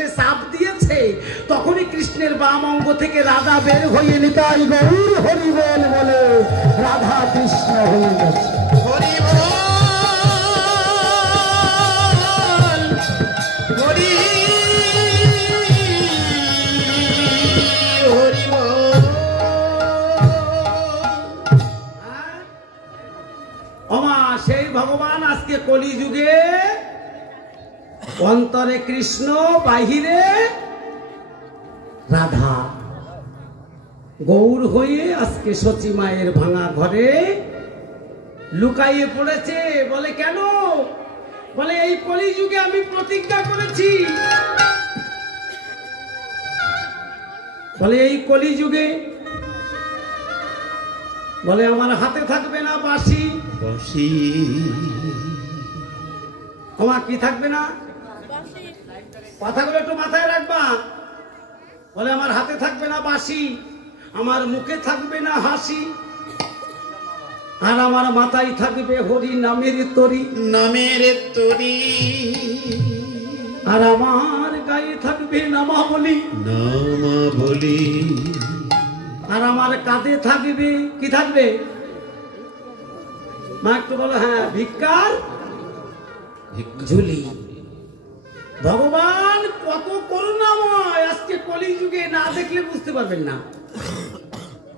সে চাপ দিয়েছে, তখনই কৃষ্ণের বাম অঙ্গ থেকে রাধা বের হয়ে নিতাই গৌর হরি বল বলে রাধা কৃষ্ণ হয়ে গেছে। হরি বল হরি হরি বল। ওমা সেই ভগবান আজকে কলিযুগে অন্তরে কৃষ্ণ বাহিরে রাধা গৌর হয়ে আজকে সচী মায়ের ভাঙা ঘরে লুকাইয়ে পড়েছে। বলে কেন? বলে এই কলিযুগে আমি প্রতিজ্ঞা করেছি, বলে এই কলিযুগে বলে আমার হাতে থাকবে না বাঁশি। আমার কি থাকবে না? কথাগুলো একটু মাথায় রাখবা। বলে আমার হাতে থাকবে না বাঁশি, আমার মুখে থাকবে না হাসি, আর আমার মাথায় থাকবে হরি নামের তরি, নামের তরি, আর আমার গায়ে থাকবে নামাবলি, নামাবলি, আর আমার কাঁধে থাকবে কি থাকবে? মা একটু বলো। হ্যাঁ, ভিক্ষার ঝুলি। ভগবান কত করুণাময়, আজকে কলিযুগে না দেখলে বুঝতে পারবেন না।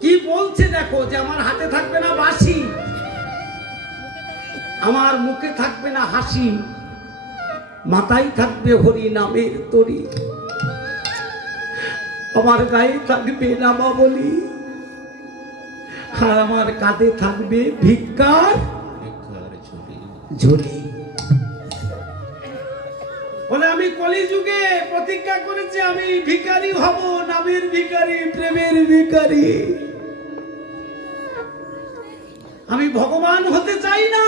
কি বলছে দেখো, যে আমার হাতে থাকবে না বাঁশি, আমার মুখে থাকবে না হাসি, মাথায় থাকবে হরি নামের তরি, আমার গায়ে থাকবে নামাবলি, আর আমার কাঁধে থাকবে ভিক্ষার ঝুলি। বলে আমি কলিযুগে প্রতিজ্ঞা করেছি আমি ভিখারি হব, নামের ভিখারি, প্রেমের ভিখারি। আমি ভগবান হতে চাই না।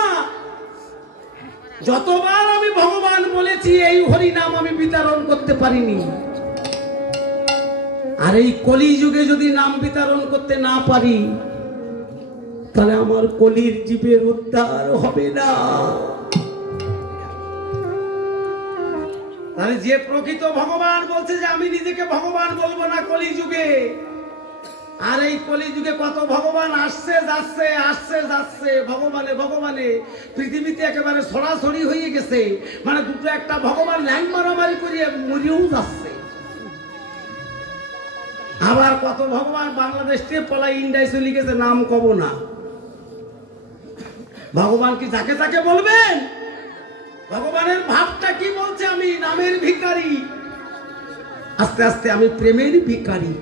যতবার আমি ভগবান বলেছি এই হরি নাম আমি বিতরণ করতে পারিনি। আর এই কলিযুগে যদি নাম বিতরণ করতে না পারি, তাহলে আমার কলির জীবের উদ্ধার হবে না। তাহলে যে প্রকৃত ভগবান বলছে যে আমি নিজেকে ভগবান বলবো না কলিযুগে, আর এই কলিযুগে কত ভগবান আসছে যাচ্ছে, আসছে যাচ্ছে, ভগবানে ভগবানে পৃথিবীতে একেবারে সরাসরি হয়ে গেছে। মানে দুটো একটা ভগবান ল্যাং মারামারি করিয়ে মরিয়েও যাচ্ছে। আবার কত ভগবান বাংলাদেশ থেকে পলাই ইন্ডিয়ায় চলে গেছে, নাম কব না। ভগবান কি যাকে যাকে বলবেন? ভগবানের ভাবটা কি বলছে? আমি নামের ভিখারি, আস্তে আস্তে আমি প্রেমের ভিখারি।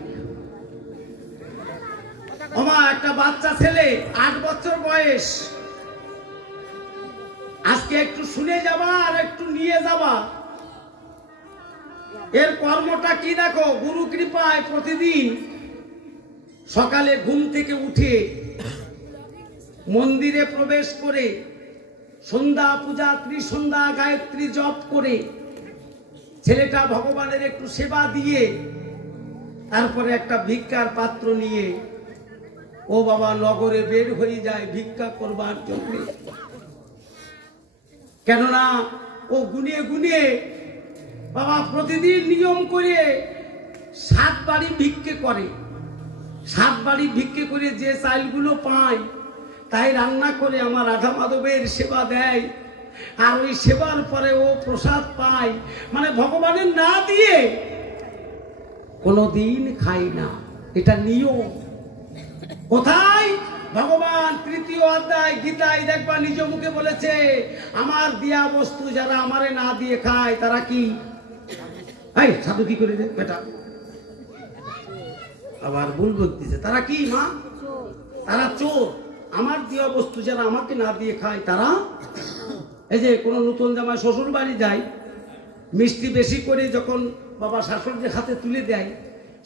ওমা একটা বাচ্চা ছেলে 8 বছর বয়স, আজকে একটু শুনে যাবা আর একটু নিয়ে যাবা। এর কর্মটা কি দেখো, গুরু কৃপায় প্রতিদিন সকালে ঘুম থেকে উঠে মন্দিরে প্রবেশ করে সন্ধ্যা পূজা, ত্রিসন্ধ্যা, গায়ত্রী জপ করে ছেলেটা ভগবানের একটু সেবা দিয়ে তারপরে একটা ভিক্ষার পাত্র নিয়ে ও বাবা নগরে বের হয়ে যায় ভিক্ষা করবার জন্য। কেননা ও গুনিয়ে গুনিয়ে বাবা প্রতিদিন নিয়ম করে 7 বাড়ি ভিক্ষে করে। 7 বাড়ি ভিক্ষে করে যে চালগুলো পায় তাই রান্না করে আমার রাধা মাধবের সেবা দেয়, আর ওই সেবার পরে ও প্রসাদ পায়। মানে ভগবানের না দিয়ে কোনদিন খাই না, এটা নিয়ম। কোথায়? ভগবান 3য় অধ্যায় গীতায় দেখবা নিজ মুখে বলেছে, আমার দেয়া বস্তু যারা আমারে না দিয়ে খায় তারা কি? এই সাধু কি করে বেটা আবার ভুল বলতেছে, তারা কি মা? তারা চোর। আমার দেওয়া বস্তু যারা আমাকে না দিয়ে খায় তারা। এই যে কোনো নতুন জামাই শ্বশুর বাড়ি যায়, মিষ্টি বেশি করে যখন বাবা শাশুড়ির হাতে তুলে দেয়,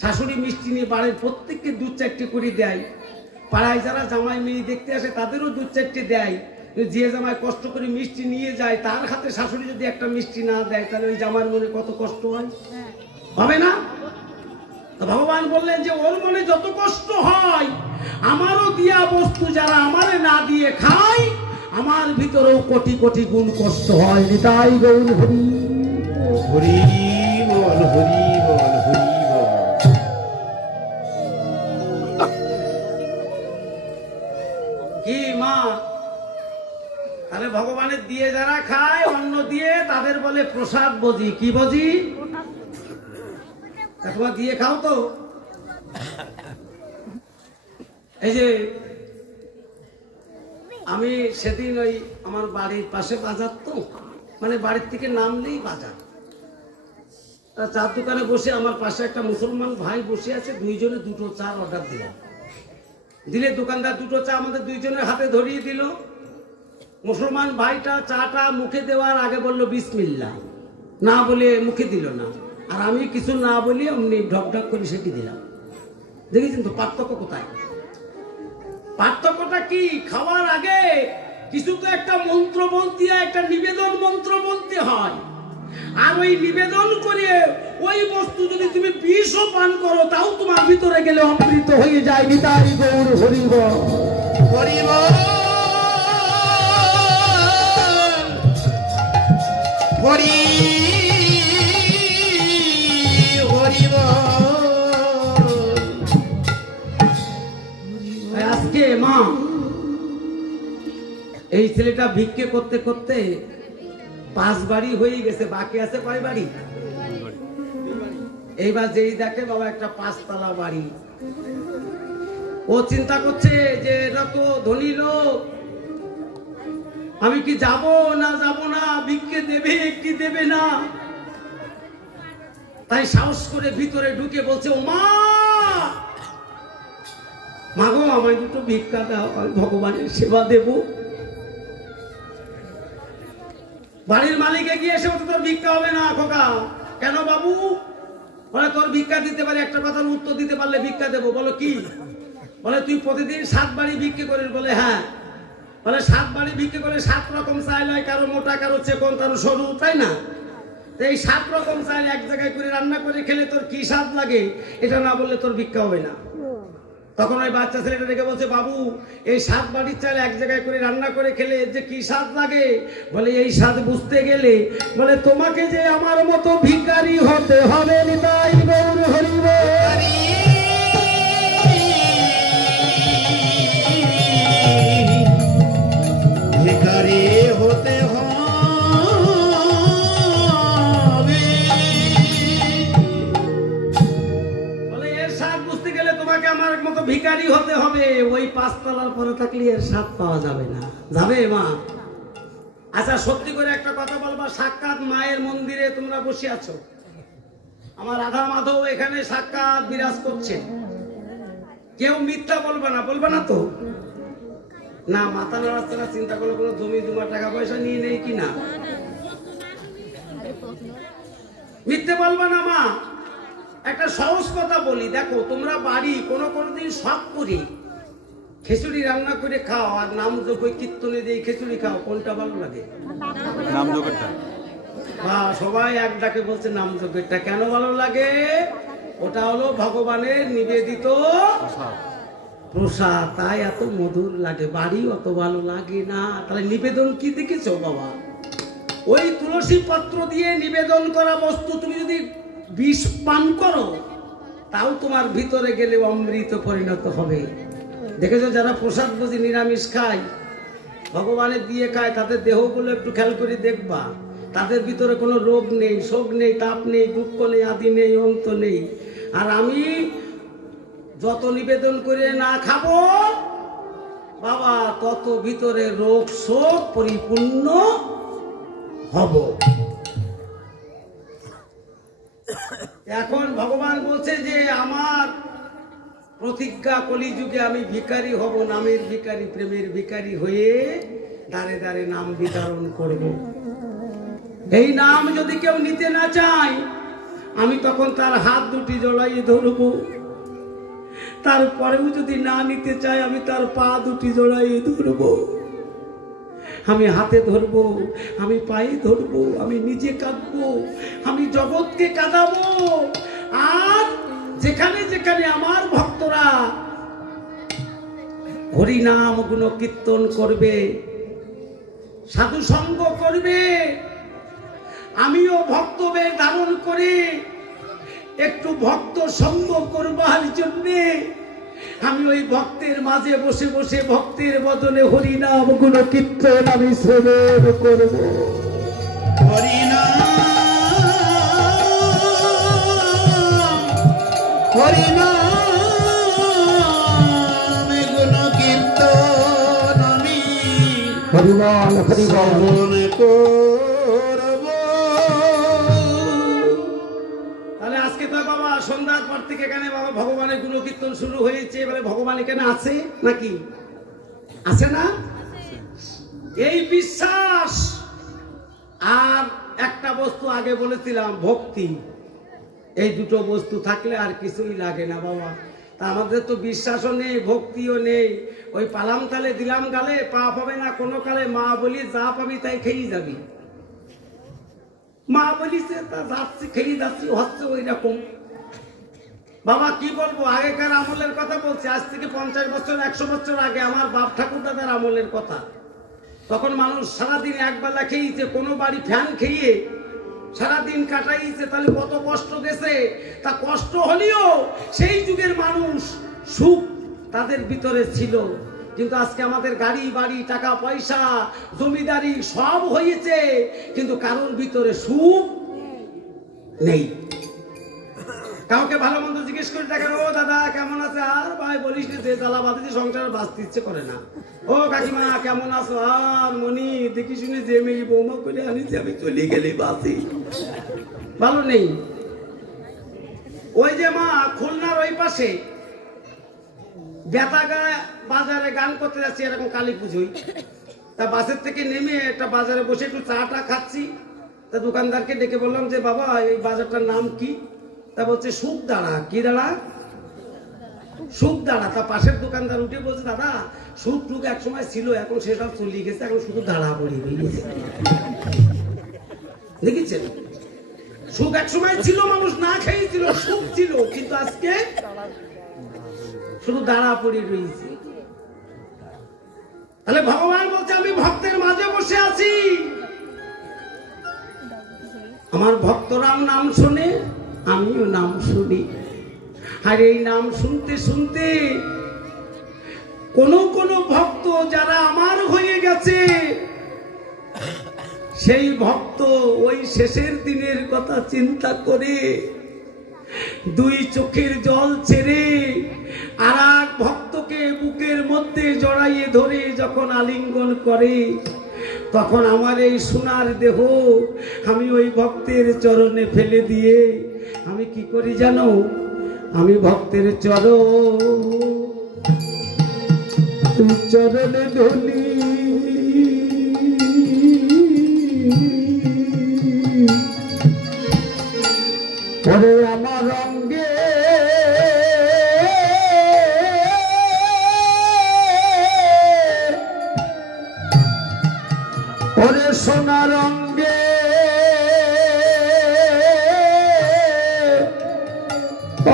শাশুড়ি মিষ্টি নিয়ে বাড়ির প্রত্যেককে 2-4টি করে দেয়। পাড়ায় যারা জামাই মেয়ে দেখতে আসে তাদেরও 2-4টি দেয়। যে জামাই কষ্ট করে মিষ্টি নিয়ে যায় তার হাতে শাশুড়ি যদি একটা মিষ্টি না দেয় তাহলে ওই জামার মনে কত কষ্ট হয়, হবে না? ভগবান বললেন যে ওর মনে যত কষ্ট হয় আমারও দিয়া বস্তু যারা আমারে না দিয়ে খায় আমার ভিতরেও কোটি কোটি গুণ কষ্ট হয়। নিতাই গৌর হরি হরি বল হরি। বজি। কি বজি? তোমার দিয়ে খাও তো। এই যে আমি সেদিন ওই আমার বাড়ির পাশে বাজার, তো মানে বাড়ির থেকে নামলেই বাজার, চার দোকানে বসে আমার পাশে একটা মুসলমান ভাই বসে আছে, দুইজনে দুটো চা অর্ডার দিলাম। দিলে দোকানদার দুটো চা আমাদের দুইজনের হাতে ধরিয়ে দিল। মুসলমান ভাইটা চাটা মুখে দেওয়ার আগে বলল বিসমিল্লাহ, না বলে মুখে দিল না, আর আমি কিছু না বলি অমনি ঢক ঢক করে সেটি দিলাম। দেখেছেন তো পার্থক্য কোথায়? পার্থক্যটা কি? খাওয়ার আগে কিছু তো একটা মন্ত্র বলতে হয়, একটা নিবেদন মন্ত্র বলতে হয়। আর ওই নিবেদন করে ওই বস্তু যদি তুমি বিষও পান করো তাও তোমার ভিতরে গেলে অমৃত হয়ে যায়। নিতাই গৌর হরিব হরিব হরি হরিব। আজকে মা এই ছেলেটা ভিক্ষে করতে করতে 5 বাড়ি হয়ে গেছে, বাকি আছে কয় বাড়ি? এইবার যেই দেখে বাবা একটা 5 তলা বাড়ি, ও চিন্তা করছে যে এটা তো ধনী লোক, আমি কি যাব না যাব না, ভিক্ষে দেবে কি দেবে না। তাই সাহস করে ভিতরে ঢুকে বলছে, ও মা, মাগো আমায় দুটো ভিক্ষা দাও, আমি ভগবানের সেবা দেব। বাড়ির মালিকে গিয়ে এসে বলতে, তোর ভিক্ষা হবে না খোকা। কেন বাবু? বলে তোর ভিক্ষা দিতে পারে, একটা কথার উত্তর দিতে পারলে ভিক্ষা দেবো। বলো কি? বলে তুই প্রতিদিন 7 বাড়ি ভিক্ষে করিস। বলে হ্যাঁ। বলে 7 বাড়ি ভিক্ষে করে 7 রকম চাইল হয়, কারো মোটা, কারো চেকন, কারো সরু, তাই না? এই 7 রকম চাইল এক জায়গায় করে রান্না করে খেলে তোর কি স্বাদ লাগে, এটা না বললে তোর ভিক্ষা হবে না। তখন ওই বাচ্চা ছেলেটা দেখে বলছে, বাবু এই 7 বাড়ির চাল এক জায়গায় করে রান্না করে খেলে যে কি স্বাদ লাগে, বলে এই স্বাদ বুঝতে গেলে বলে তোমাকে যে আমার মতো ভিখারি হতে হবে। নিতাই গৌর হরিব ভিখারি হতে হবে। বলে এর স্বাদ বুঝতে গেলে তোমাকে আমার মতো ভিখারি হতে হবে। ওই 5 তলার পরে থাকলে এর স্বাদ পাওয়া যাবে না। যাবে মা? আচ্ছা সত্যি করে একটা কথা বলবা, সাক্ষাৎ মায়ের মন্দিরে তোমরা বসে আছো, আমার রাধা মাধব এখানে সাক্ষাৎ বিরাজ করছে, কেউ মিথ্যা বলবে না, বলবে না তো? না মাথা নাড়াচ্ছে না, চিন্তা করলো কোনো জমি জমা টাকা পয়সা নিয়ে নেই কিনা। মিথ্যে বলবে না মা। একটা সহজ কথা বলি, দেখো তোমরা বাড়ি কোনোদিন শখ করি খিচুড়ি রান্না করে খাও আর নাম যোগ্য কীর্তনে দিয়ে খিচুড়ি খাও, কোনটা ভালো লাগে? নাম যোগেরটা। বা সবাই এক ডাকে বলছে নাম যোগ্যটা। কেন ভালো লাগে? ওটা হলো ভগবানের নিবেদিত প্রসাদ, তাই এত মধুর লাগে। বাড়ি অত ভালো লাগে না। তাহলে নিবেদন কি দেখেছো বাবা? ওই তুলসী পত্র দিয়ে নিবেদন করা বস্তু তুমি যদি বিষ পান করো তাও তোমার ভিতরে গেলে অমৃত পরিণত হবে। দেখেছো যারা প্রসাদ বুঝি নিরামিষ খায়, ভগবানের দিয়ে খায়, তাদের দেহগুলো একটু খেয়াল করে দেখবা, তাদের ভিতরে কোনো রোগ নেই, শোক নেই, তাপ নেই, দুঃখ নেই, আদি নেই, অন্ত নেই। আর আমি যত নিবেদন করে না খাবো বাবা, তত ভিতরে রোগ শোক পরিপূর্ণ হব। এখন ভগবান বলছে যে আমার প্রতিজ্ঞা, কলিযুগে আমি ভিখারি হব, নামের ভিখারি, প্রেমের ভিখারি হয়ে দাঁড়ে দাঁড়ে নাম বিতরণ করব। এই নাম যদি কেউ নিতে না চায় আমি তখন তার হাত দুটি জড়াইয়ে ধরব। তারপরেও যদি না নিতে চায় আমি তার পা দুটি জড়াইয়ে ধরব। আমি হাতে ধরবো, আমি পায়ে ধরবো, আমি নিজে কাঁদবো, আমি জগৎকে কাঁদাবো। আর যেখানে যেখানে আমার ভক্তরা হরিনাম গুণ কীর্তন করবে, সাধু সঙ্গ করবে, আমিও ভক্তবেশ ধারণ করে একটু ভক্ত সঙ্গ করবার জন্যে আমি ওই ভক্তের মাঝে বসে বসে ভক্তের বদলে হরিনাম গুণ কীর্তন আমি শ্রবণ করব। হরিনাম হরি নাম গুণ কীর্তন আমি হরিবল হরিবল শ্রবণ করব। তাহলে আজকে তো বাবা সন্ধ্যার পর থেকে এখানে বাবা ভগবানের গুণকীর্তন শুরু হয়েছে। এবারে ভগবান এখানে আছে নাকি? আছে না? এই বিশ্বাস আর একটা বস্তু আগে বলেছিলাম ভক্তি, এই দুটো বস্তু থাকলে আর কিছুই লাগে না বাবা। তা আমাদের তো বিশ্বাসও নেই, ভক্তিও নেই। ওই পালাম তালে দিলাম গালে, পাপ হবে না কোনো কালে। মা বলি যা পাবি তাই খেয়ে যাবি, মা বলিছে তা যাচ্ছি খেয়ে যাচ্ছি, হচ্ছে ওই রকম। বাবা কি বলবো, আগেকার আমলের কথা বলছি, আজ থেকে 50 বছর 100 বছর আগে আমার বাপ ঠাকুর দাদার আমলের কথা। তখন মানুষ সারাদিন একবেলা খেয়েছে, কোনো বাড়ি ফ্যান খেয়ে সারাদিন কাটাইছে। তাহলে কত কষ্ট গেছে। তা কষ্ট হলেও সেই যুগের মানুষ সুখ তাদের ভিতরে ছিল। কিন্তু আজকে আমাদের গাড়ি বাড়ি টাকা পয়সা জমিদারি সব হয়েছে, কিন্তু কারোর ভিতরে সুখ নেই। কাউকে ভালো মন্দ জিজ্ঞেস করে দেখেন, ও দাদা কেমন আছে? আর ভাই বলিস না, যে জ্বালা বাঁধেছে সংসার বাঁচতে ইচ্ছে করে না। ও কাকিমা কেমন আছো? আর মনি দেখি শুনে যে মেয়ে বৌমা করে আনিছি, আমি চলে গেলে বাঁচি, ভালো নেই। ওই যে মা খুলনার ওই পাশে বেতাগায় বাজারে গান করতে যাচ্ছি, এরকম কালী পুজোয়। তা বাসের থেকে নেমে একটা বাজারে বসে একটু চাটা খাচ্ছি। তা দোকানদারকে ডেকে বললাম যে বাবা এই বাজারটার নাম কি? তা বলছে সুখদাঁড়া। কি দাঁড়া? সুখদাঁড়া। তা পাশের দোকানদার উঠে বলছে দাদা সুখ টুক এক সময় ছিল, এখন সেসব চলিয়ে গেছে, এখন শুধু দাঁড়া পড়ে গেছে। দেখেছেন, সুখ এক সময় ছিল, মানুষ না খেয়েছিল, সুখ ছিল, কিন্তু আজকে শুধু দাঁড়া পড়ে রয়েছে। তাহলে ভগবান বলছে আমি ভক্তের মাঝে বসে আছি, আমার ভক্তরাও নাম শোনে, আমিও নাম শুনি। আর এই নাম শুনতে শুনতে কোন কোন ভক্ত যারা আমার হয়ে গেছে, সেই ভক্ত ওই শেষের দিনের কথা চিন্তা করে দুই চোখের জল ছেড়ে আর এক ভক্তকে বুকের মধ্যে জড়াইয়ে ধরে যখন আলিঙ্গন করে, তখন আমার এই সোনার দেহ আমি ওই ভক্তের চরণে ফেলে দিয়ে আমি কি করি জানো? আমি ভক্তের চরণে ধুলি, ওরে আমার অঙ্গে ওরে সোনার অঙ্গে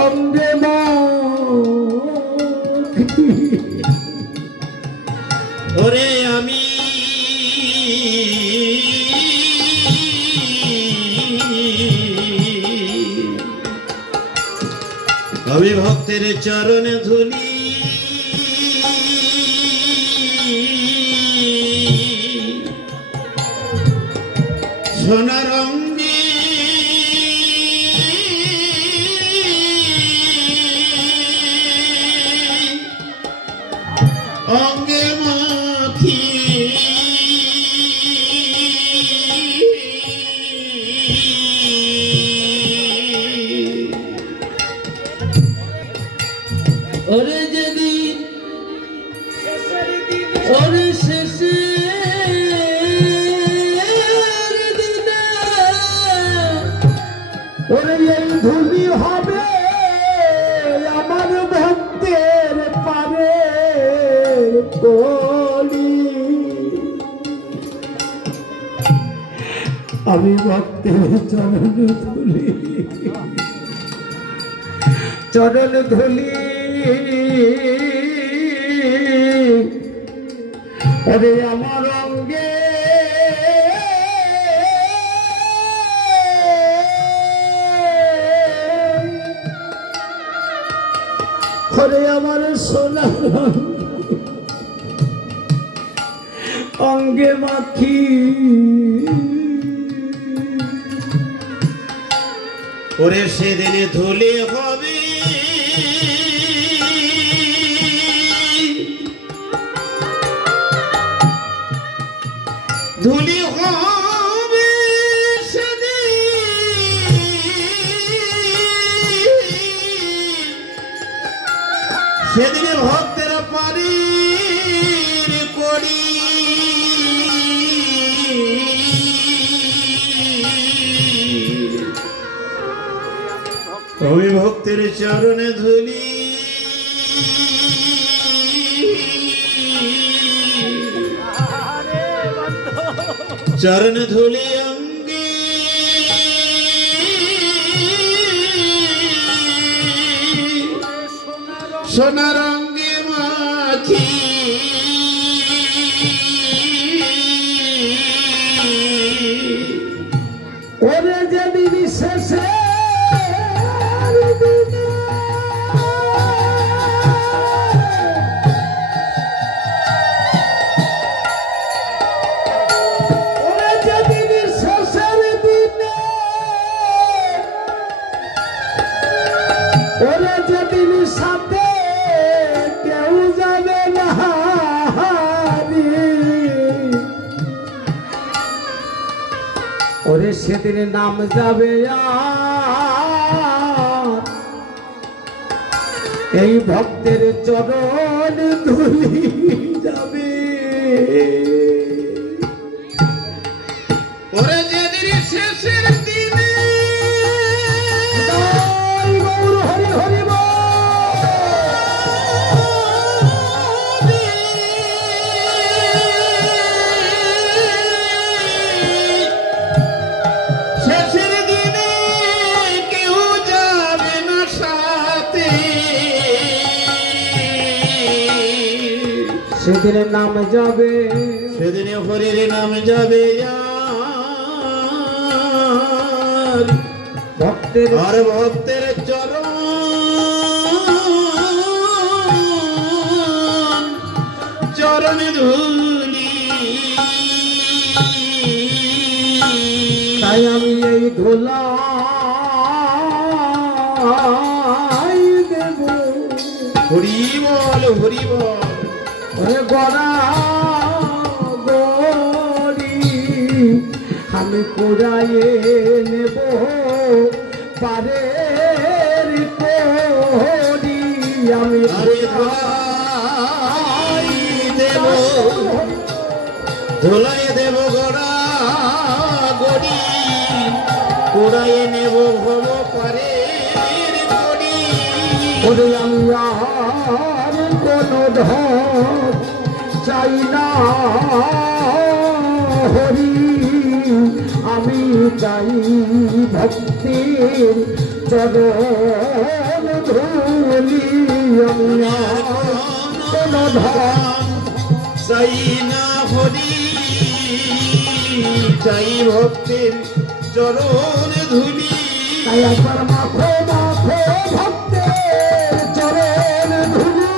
অঙ্গে ওরে আমি ভক্তের চরণে ধুলি, সোনার অঙ্গে অঙ্গে মাখি ওরে যেদিন ওরে শেষের দিনে ওরে এই ধুলি হবে আমার ভক্তের পারে কলি, আমি ভক্তের চরণ ধুলি, চরণ ধুলি। ওরে আমার অঙ্গে ওরে আমার সোনার অঙ্গে মাখি, ওরে সেদিনে ধুলি হবে ধুলি হবে সেদিনে ভক্তেরা পারি করি ওই ভক্তের চরণে ধুলি চরণ ধুলি অঙ্গে সোনার অঙ্গে মাখি ওরে যেদিন শেষে সাথে কেউ যাবে না ওরে সেদিন নাম যাবে এই ভক্তের চরণ ধুলি যাবে ওরে যেদিন শেষের দিনে গৌর হরি হরি শেষের দিনে কেউ যাবে না সাথে সেদিনের নাম যাবে সেদিনে হরির নাম যাবে ভক্তের আর ভক্তের চরণে ধুলি তাই আমি এই ধোলা দেব হরি বল হরি বল ওরে গড়া গড়ি আমি কুড়াইয়ে নেব পারের করি আমি আরে ধোলাই দেব ধোলাই দেব গড়া গড়ি কুড়াইয়ে নেব ভব পারে গড়ি ওরে আমি আর কোনো ধন চাই না হরি আমি চাই ভক্তির চরণ ধুলি আমি আর কোনো ধন চাই না হরি চাই ভক্তের চরণ ধুলি তাই একবার মাখো মাখো ভক্তের চরণ ধুলি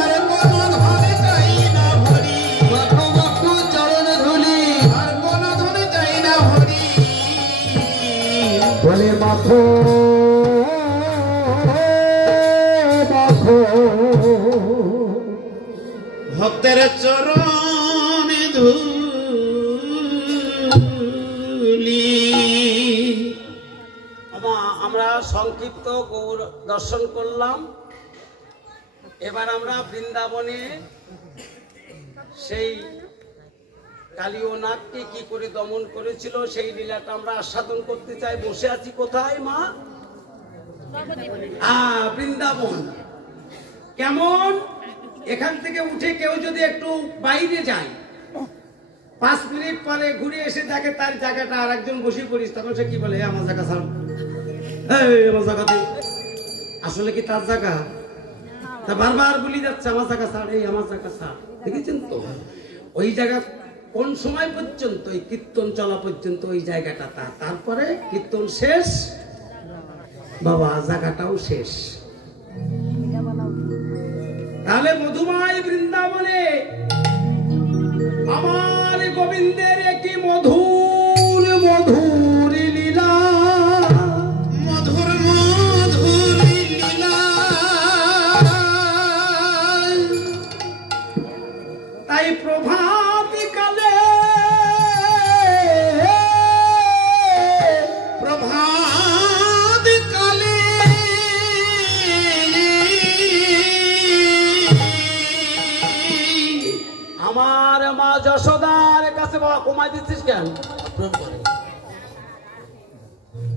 আর কোনো ধনে চাই না হরি মাখো মাখো চরণ ধুলি আর কোনো ধনে চাই না হরি বলে মাখো মাখো ভক্তের চরণে ধুলি আমরা সংক্ষিপ্ত গৌর দর্শন করলাম। এবার আমরা বৃন্দাবনে সেই কালীয় নাগকে কি করে দমন করেছিল সেই লীলাটা আমরা আস্বাদন করতে চাই। বসে আছি কোথায় মা? বৃন্দাবন। কেমন এখান থেকে উঠে কেউ যদি একটু বাইরে যায় 5 মিনিট পরে ঘুরে এসে দেখে তার জায়গাটা আর একজন বসে পড়িস, তখন সে কি বলে আমার জায়গা ছাড়, আমার জায়গাতে আসলে কি তার জায়গা? তা বারবার বলি যাচ্ছে আমার জায়গা ছাড়, এই আমার জায়গা ছাড়। দেখেছেন তো ওই জায়গা কোন সময় পর্যন্ত? ওই কীর্তন চলা পর্যন্ত ওই জায়গাটা তার, তারপরে কীর্তন শেষ বাবা জায়গাটাও শেষ। তাহলে মধুময় বৃন্দাবনে আমার গোবিন্দের কি মধুর মধুর লীলা, মধুর কমাই দিচ্ছিস কেন?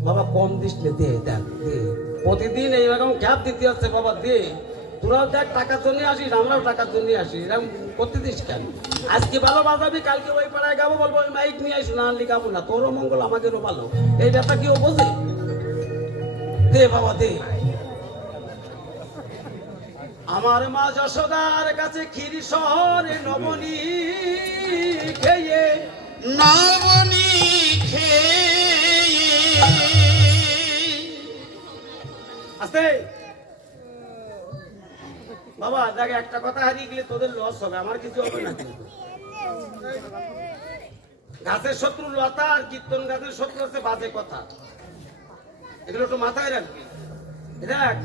বাবা কম দিস নে, দে দেখ দে, প্রতিদিন এইরকম খ্যাপ দিতে হচ্ছে বাবা, দে। তোরাও দেখ টাকার জন্য আসিস, আমরাও টাকার জন্য আসি, এরকম করতে দিস কেন? আজকে ভালো বাজাবি, কালকে ওই পাড়ায় গাবো, বলবো ওই মাইক নিয়ে আসো, না আনলি গাবো না। তোরও মঙ্গল আমাদেরও ভালো, এই ব্যাপার কি ও বোঝে? দে বাবা দে। আমার মা যশোদার কাছে ক্ষীর শহরে নবনী খেয়ে, নবনী খেয়ে আস্তে বাবা দেখ, একটা কথা হারিয়ে গেলে তোদের লস হবে, আমার কিছু হবে না কিন্তু। গাছের শত্রু লতা, আর কীর্তন গাছের শত্রু হচ্ছে বাজে কথা, এগুলো একটু মাথায় রাখবি। দেখ,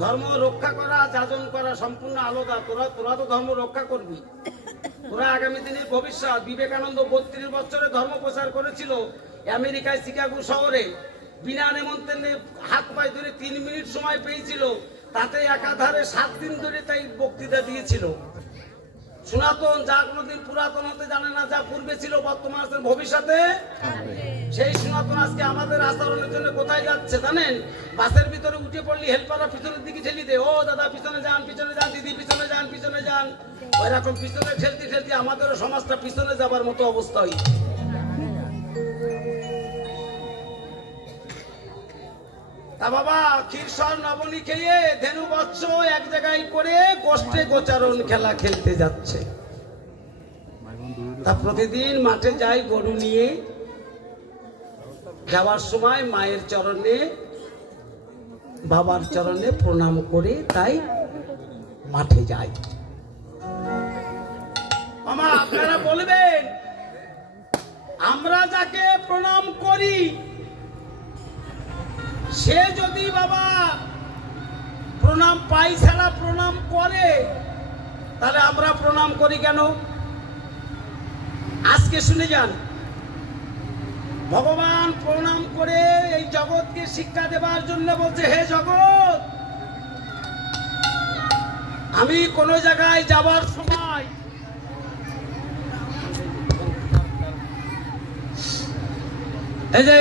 ধর্ম রক্ষা করা, যাজন করা সম্পূর্ণ আলাদা। তোরা তো ধর্ম রক্ষা করবি, তোরা আগামী দিনের ভবিষ্যৎ। বিবেকানন্দ 32 বছরে ধর্ম প্রচার করেছিল আমেরিকায় শিকাগো শহরে, বিনা নেমন্তন্নে হাত পায়ে ধরে 3 মিনিট সময় পেয়েছিল, তাতে একাধারে 7 দিন ধরে তাই বক্তৃতা দিয়েছিল। সনাতন, যা কোনোদিন পুরাতন হতে জানে না, যা পূর্বে ছিল বর্তমান আছে ভবিষ্যতে, সেই সনাতন আজকে আমাদের আচরণের জন্য কোথায় যাচ্ছে জানেন? বাসের ভিতরে উঠে পড়লি হেল্পাররা পিছনের দিকে ঠেলি দে, ও দাদা পিছনে যান, পিছনে যান, দিদি পিছনে যান, পিছনে যান। ওইরকম পিছনে ঠেলতে ঠেলতে আমাদেরও সমাজটা পিছনে যাবার মতো অবস্থা হয়। তা বাবা ক্ষীরসর নবনী খেয়ে ধেনু বৎস এক জায়গায় করে গোষ্ঠে গোচারণ খেলা খেলতে যাচ্ছে। তা প্রতিদিন মাঠে যায় গরু নিয়ে, যাওয়ার সময় মায়ের চরণে বাবার চরণে প্রণাম করে তাই মাঠে যায়। মামা আপনারা বলবেন, আমরা যাকে প্রণাম করি সে যদি বাবা প্রণাম পাই ছাড়া প্রণাম করে, তাহলে আমরা প্রণাম করি কেন? আজকে শুনে যান, ভগবান প্রণাম করে এই জগৎকে শিক্ষা দেবার জন্য বলছে, হে জগৎ, আমি কোন জায়গায় যাবার সময় এই যে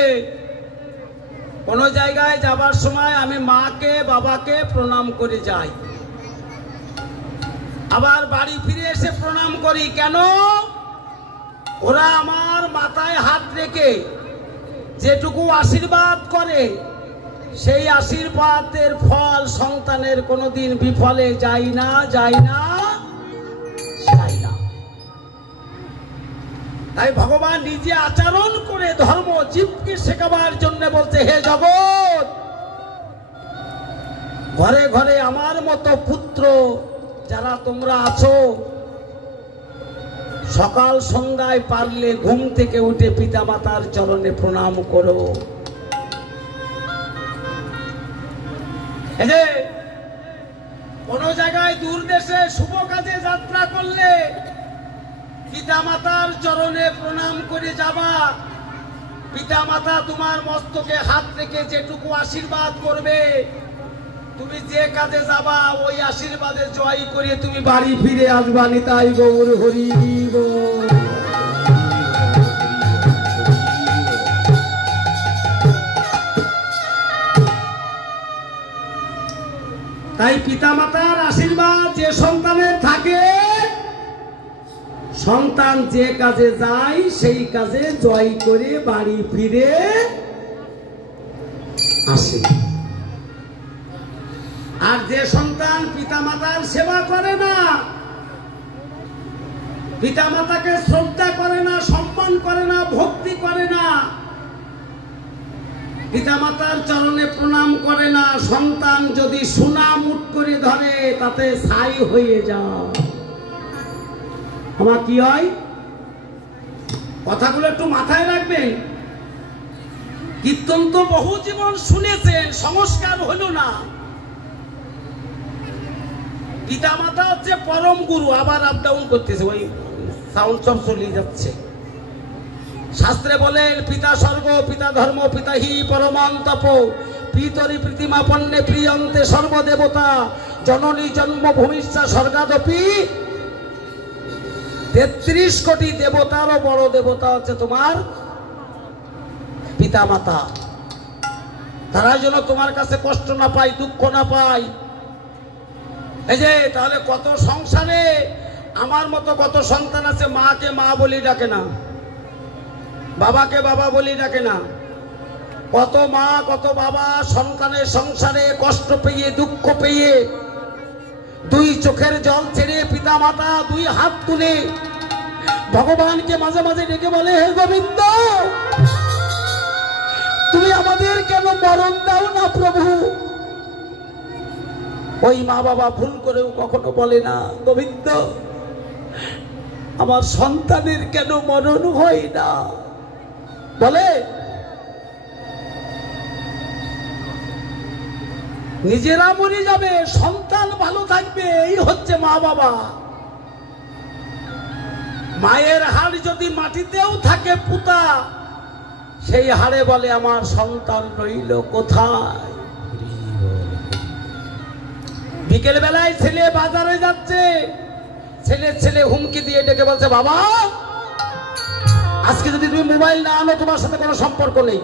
কোন জায়গায় যাবার সময় আমি মাকে বাবাকে প্রণাম করে যাই, আবার বাড়ি ফিরে এসে প্রণাম করি। কেন? ওরা আমার মাথায় হাত রেখে যেটুকু আশীর্বাদ করে, সেই আশীর্বাদের ফল সন্তানের কোনোদিন বিফলে যায় না, যায় না, যায় না। তাই ভগবান নিজে আচরণ করে ধর্ম জীবকে শেখাবার জন্য বলছে, হে জগৎ, ঘরে ঘরে আমার মতো পুত্র যারা তোমরা আছো, সকাল সন্ধ্যায় পারলে ঘুম থেকে উঠে পিতা মাতার চরণে প্রণাম করো। এই যে কোন জায়গায় দূর দেশে শুভ কাজে যাত্রা করলে পিতা মাতার চরণে প্রণাম করে যাবা। পিতা মাতা তোমার মস্তকে হাত রেখে যেটুকু আশীর্বাদ করবে, তুমি যে কাজে যাবা ওই আশীর্বাদে জয় করে তুমি বাড়ি ফিরে আসবা। নিতাই গৌর হরি বল। তাই পিতা মাতার আশীর্বাদ যে সন্তানের থাকে, সন্তান যে কাজে যায় সেই কাজে জয় করে বাড়ি ফিরে আসে। আর যে সন্তান পিতা মাতার সেবা করে না, পিতা মাতাকে শ্রদ্ধা করে না, সম্মান করে না, ভক্তি করে না, পিতা মাতার চরণে প্রণাম করে না, সন্তান যদি সোনা মুঠ করে ধরে তাতে ছাই হয়ে যায়। আমার কি হয়? কথাগুলো একটু মাথায় রাখবেন। কীর্তন তো বহু জীবন শুনেছেন, সংস্কার হলো না। পিতা মাতা হচ্ছে পরম গুরু। আবার আপ ডাউন করতেছে, ওই সাউন্ড সব চলে যাচ্ছে। শাস্ত্রে বলেন, পিতা স্বর্গ, পিতা ধর্ম, পিতা হি পরমান্তপ, পিতরি প্রীতিমাপন্নে প্রিয়ন্তে সর্বদেবতা, জননী জন্মভূমিশ্চা স্বর্গাদপি। 33 কোটি দেবতারও বড় দেবতা হচ্ছে তোমার পিতা মাতা। তারা যেন তোমার কাছে কষ্ট না পায়, দুঃখ না পায়। এই যে তাহলে কত সংসারে আমার মতো কত সন্তান আছে মাকে মা বলি ডাকে না, বাবাকে বাবা বলি ডাকে না। কত মা কত বাবা সন্তানের সংসারে কষ্ট পেয়ে দুঃখ পেয়ে দুই চোখের জল ছেড়ে পিতা মাতা দুই হাত তুলে ভগবানকে মাঝে মাঝে ডেকে বলে, হে গোবিন্দ, তুমি আমাদের কেন মরণ দাও না প্রভু। ওই মা বাবা ভুল করেও কখনো বলে না, গোবিন্দ আমার সন্তানের কেন মরণ হয় না। বলে নিজেরা মরে যাবে, সন্তান ভালো থাকবে, এই হচ্ছে মা বাবা। মায়ের হাড় যদি মাটিতেও থাকে পুতা, সেই হাড়ে বলে আমার সন্তান রইল কোথায়। বিকেল বেলায় ছেলে বাজারে যাচ্ছে, ছেলে হুমকি দিয়ে ডেকে বলছে, বাবা আজকে যদি তুমি মোবাইল না আনো তোমার সাথে কোনো সম্পর্ক নেই।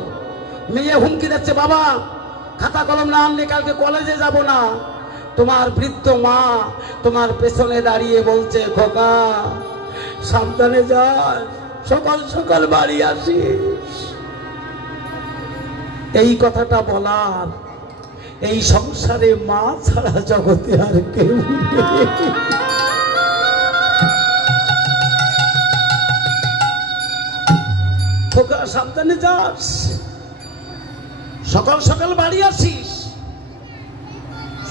মেয়ে হুমকি দিচ্ছে, বাবা খাতা কলম না আনলে কালকে কলেজে যাব না। তোমার বৃদ্ধ মা তোমার পেছনে দাঁড়িয়ে বলছে, খোকা সাবধানে যাস, সকাল সকাল বাড়ি আসিস। এই কথাটা বলার এই সংসারে মা ছাড়া জগতে আর কেউ নেই। খোকা সাবধানে যাস, সকাল সকাল বাড়ি আসিস।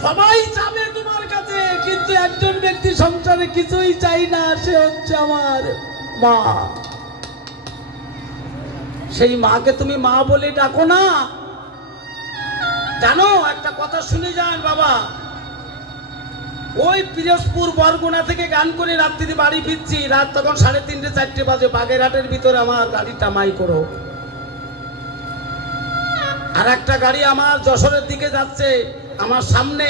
সবাই চাবে তোমার কাছে, কিন্তু একজন ব্যক্তি সংসারে কিছুই চাই না, সে হচ্ছে আমার মা। সেই মাকে তুমি মা বলে ডাকো না। জানো একটা কথা শুনে যান বাবা, ওই পিরোজপুর বরগুনা থেকে গান করে রাত্রি বাড়ি ফিরছি, রাত তখন 3:30 4টে বাজে। বাগেরহাটের ভিতরে আমার গাড়িটা মাই করো, আর একটা গাড়ি আমার যশোরের দিকে যাচ্ছে। আমার সামনে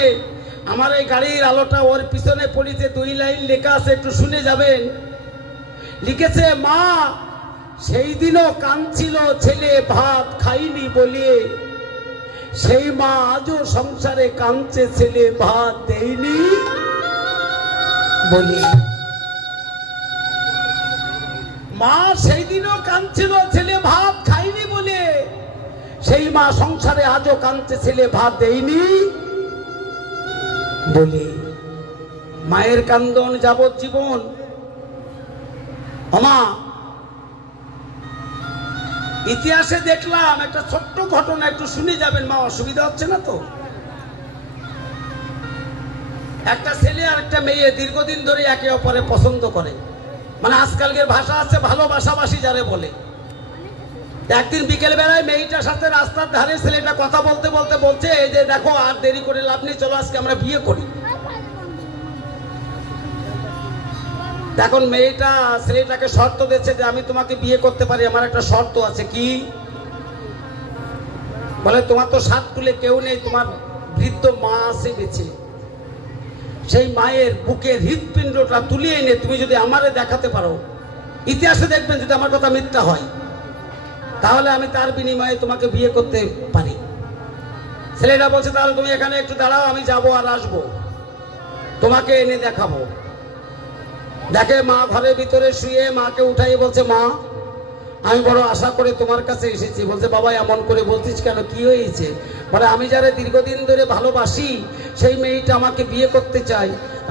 আমার এই গাড়ির আলোটা ওর পিছনে পড়িতে 2 লাইন লেখা আছে, একটু শুনে যাবেন। লিখেছে, মা সেই দিনও কাঁদছিল ছেলে ভাত খাইনি বলিয়ে, সেই মা আজও সংসারে কাঁদছে ছেলে ভাত দেয়নি বলি। মা সেই দিনও কাঁদছিল ছেলে ভাত খাইনি বলে, সেই মা সংসারে আজও কাঁদছে ছেলে ভাত দেয়নি বলে। মায়ের কান্দন যাবজ্জীবন। মা ইতিহাসে দেখলাম একটা ছোট্ট ঘটনা, একটু শুনে যাবেন মা, অসুবিধা হচ্ছে না তো। একটা ছেলে আর একটা মেয়ে দীর্ঘদিন ধরে একে অপরে পছন্দ করে, মানে আজকালকের ভাষা আছে ভালোবাসাবাসি যারে বলে। একদিন বিকেল বেলায় মেয়েটার সাথে রাস্তার ধারে ছেলেটা কথা বলতে বলতে বলছে, এই যে দেখো আর দেরি করে লাভ নেই, চলো আজকে আমরা বিয়ে করি। এখন মেয়েটা ছেলেটাকে শর্ত দিচ্ছে যে আমি তোমাকে বিয়ে করতে পারি, আমার একটা শর্ত আছে। কি? বলে তোমার তো 7 কুলে কেউ নেই, তোমার বৃদ্ধ মা আছে বেঁচে, সেই মায়ের বুকের হৃৎপিণ্ডটা তুলে এনে তুমি যদি আমারে দেখাতে পারো, ইতিহাসে দেখবেন যদি আমার কথা মিথ্যা হয়, তাহলে আমি তার বিনিময়ে তোমাকে বিয়ে করতে পারি। ছেলেটা বলছে, তাহলে তুমি এখানে একটু দাঁড়াও, আমি যাবো আর আসবো, তোমাকে এনে দেখাবো। দেখে মা ঘরের ভিতরে শুয়ে, মাকে উঠাই বলছে, মা আমি বড় আশা করে তোমার কাছে এসেছি। বলছে, বাবা এমন করে বলছিস কেন, কি হয়েছে? বলে, আমি যারা দীর্ঘদিন ধরে ভালোবাসি সেই মেয়েটা আমাকে বিয়ে করতে চাই।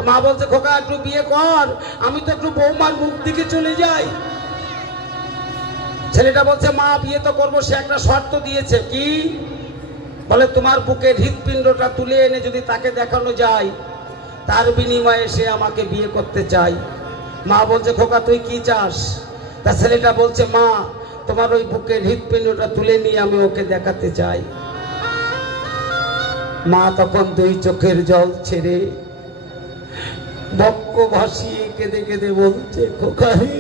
মা বলছে, খোকা একটু বিয়ে কর, আমি তো একটু বৌমার মুখ দিকে চলে যাই। ছেলেটা বলছে, মা বিয়ে তো করবো, সে একটা শর্ত দিয়েছে। কি? বলে, তোমার বুকের হৃৎপিণ্ডটা তুলে এনে যদি তাকে দেখানো যায়, তার বিনিময়ে সে আমাকে বিয়ে করতে চাই। মা বলছে, খোকা তুই কি চাস? তা ছেলেটা বলছে, মা তোমার ওই বুকের হৃৎপিণ্ডটা তুলে নিয়ে আমি ওকে দেখাতে চাই। মা তখন 2 চোখের জল ছেড়ে বক্ষ ভাসিয়ে কেঁদে কেঁদে বলছে, খোকা রে,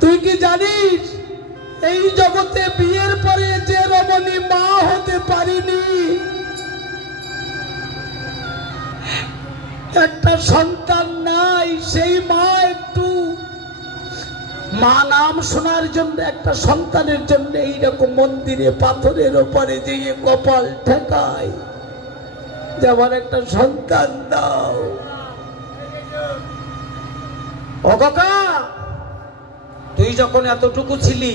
তুই কি জানিস এই জগতে বিয়ের পরে যে রমণী মা হতে পারিনি, একটা সন্তান মা নাম শোনার জন্য একটা সন্তানের জন্য এইরকম মন্দিরে পাথরের ওপরে যেয়ে কপাল ঠেকায় যে আমার একটা সন্তান দাও। ও কাকা, তুই যখন এতটুকু ছিলি,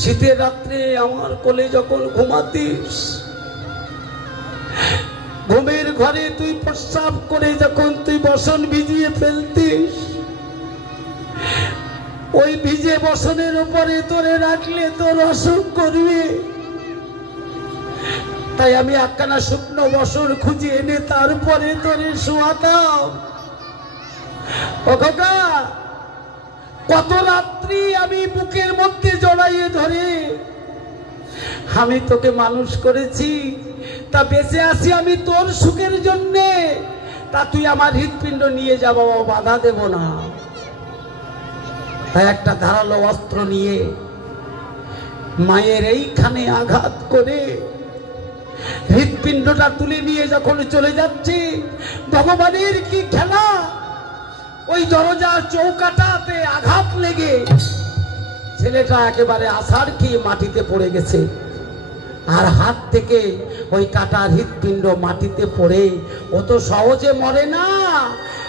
শীতের রাত্রে আমার কোলে যখন ঘুমাতিস, ঘুমের ঘরে তুই প্রস্রাব করে যখন তুই বসন ভিজিয়ে ফেলতিস, ওই ভিজে বসনের উপরে তোরে রাখলে তোর অসুখ করবে, তাই আমি একখানা শুকনো বসন খুঁজে এনে তারপরে তোরে শোয়াতাম। ও কাকা, কত রাত্রি আমি বুকের মধ্যে জড়াইয়ে ধরে আমি তোকে মানুষ করেছি, তা বেঁচে আছি আমি তোর সুখের জন্যে, তা তুই আমার হৃৎপিণ্ড নিয়ে যা বাবা, বাধা দেব না। তাই একটা ধারালো অস্ত্র নিয়ে মায়ের এইখানে আঘাত করে হৃৎপিণ্ডটা তুলে নিয়ে যখন চলে যাচ্ছে, ভগবানের কি খেলা, ওই দরজার চৌকাটাতে আঘাত লেগে ছেলেটা একেবারে আছাড় খেয়ে মাটিতে পড়ে গেছে, আর হাত থেকে ওই কাটার হৃৎপিণ্ড মাটিতে পড়ে ও তো সহজে মরে না,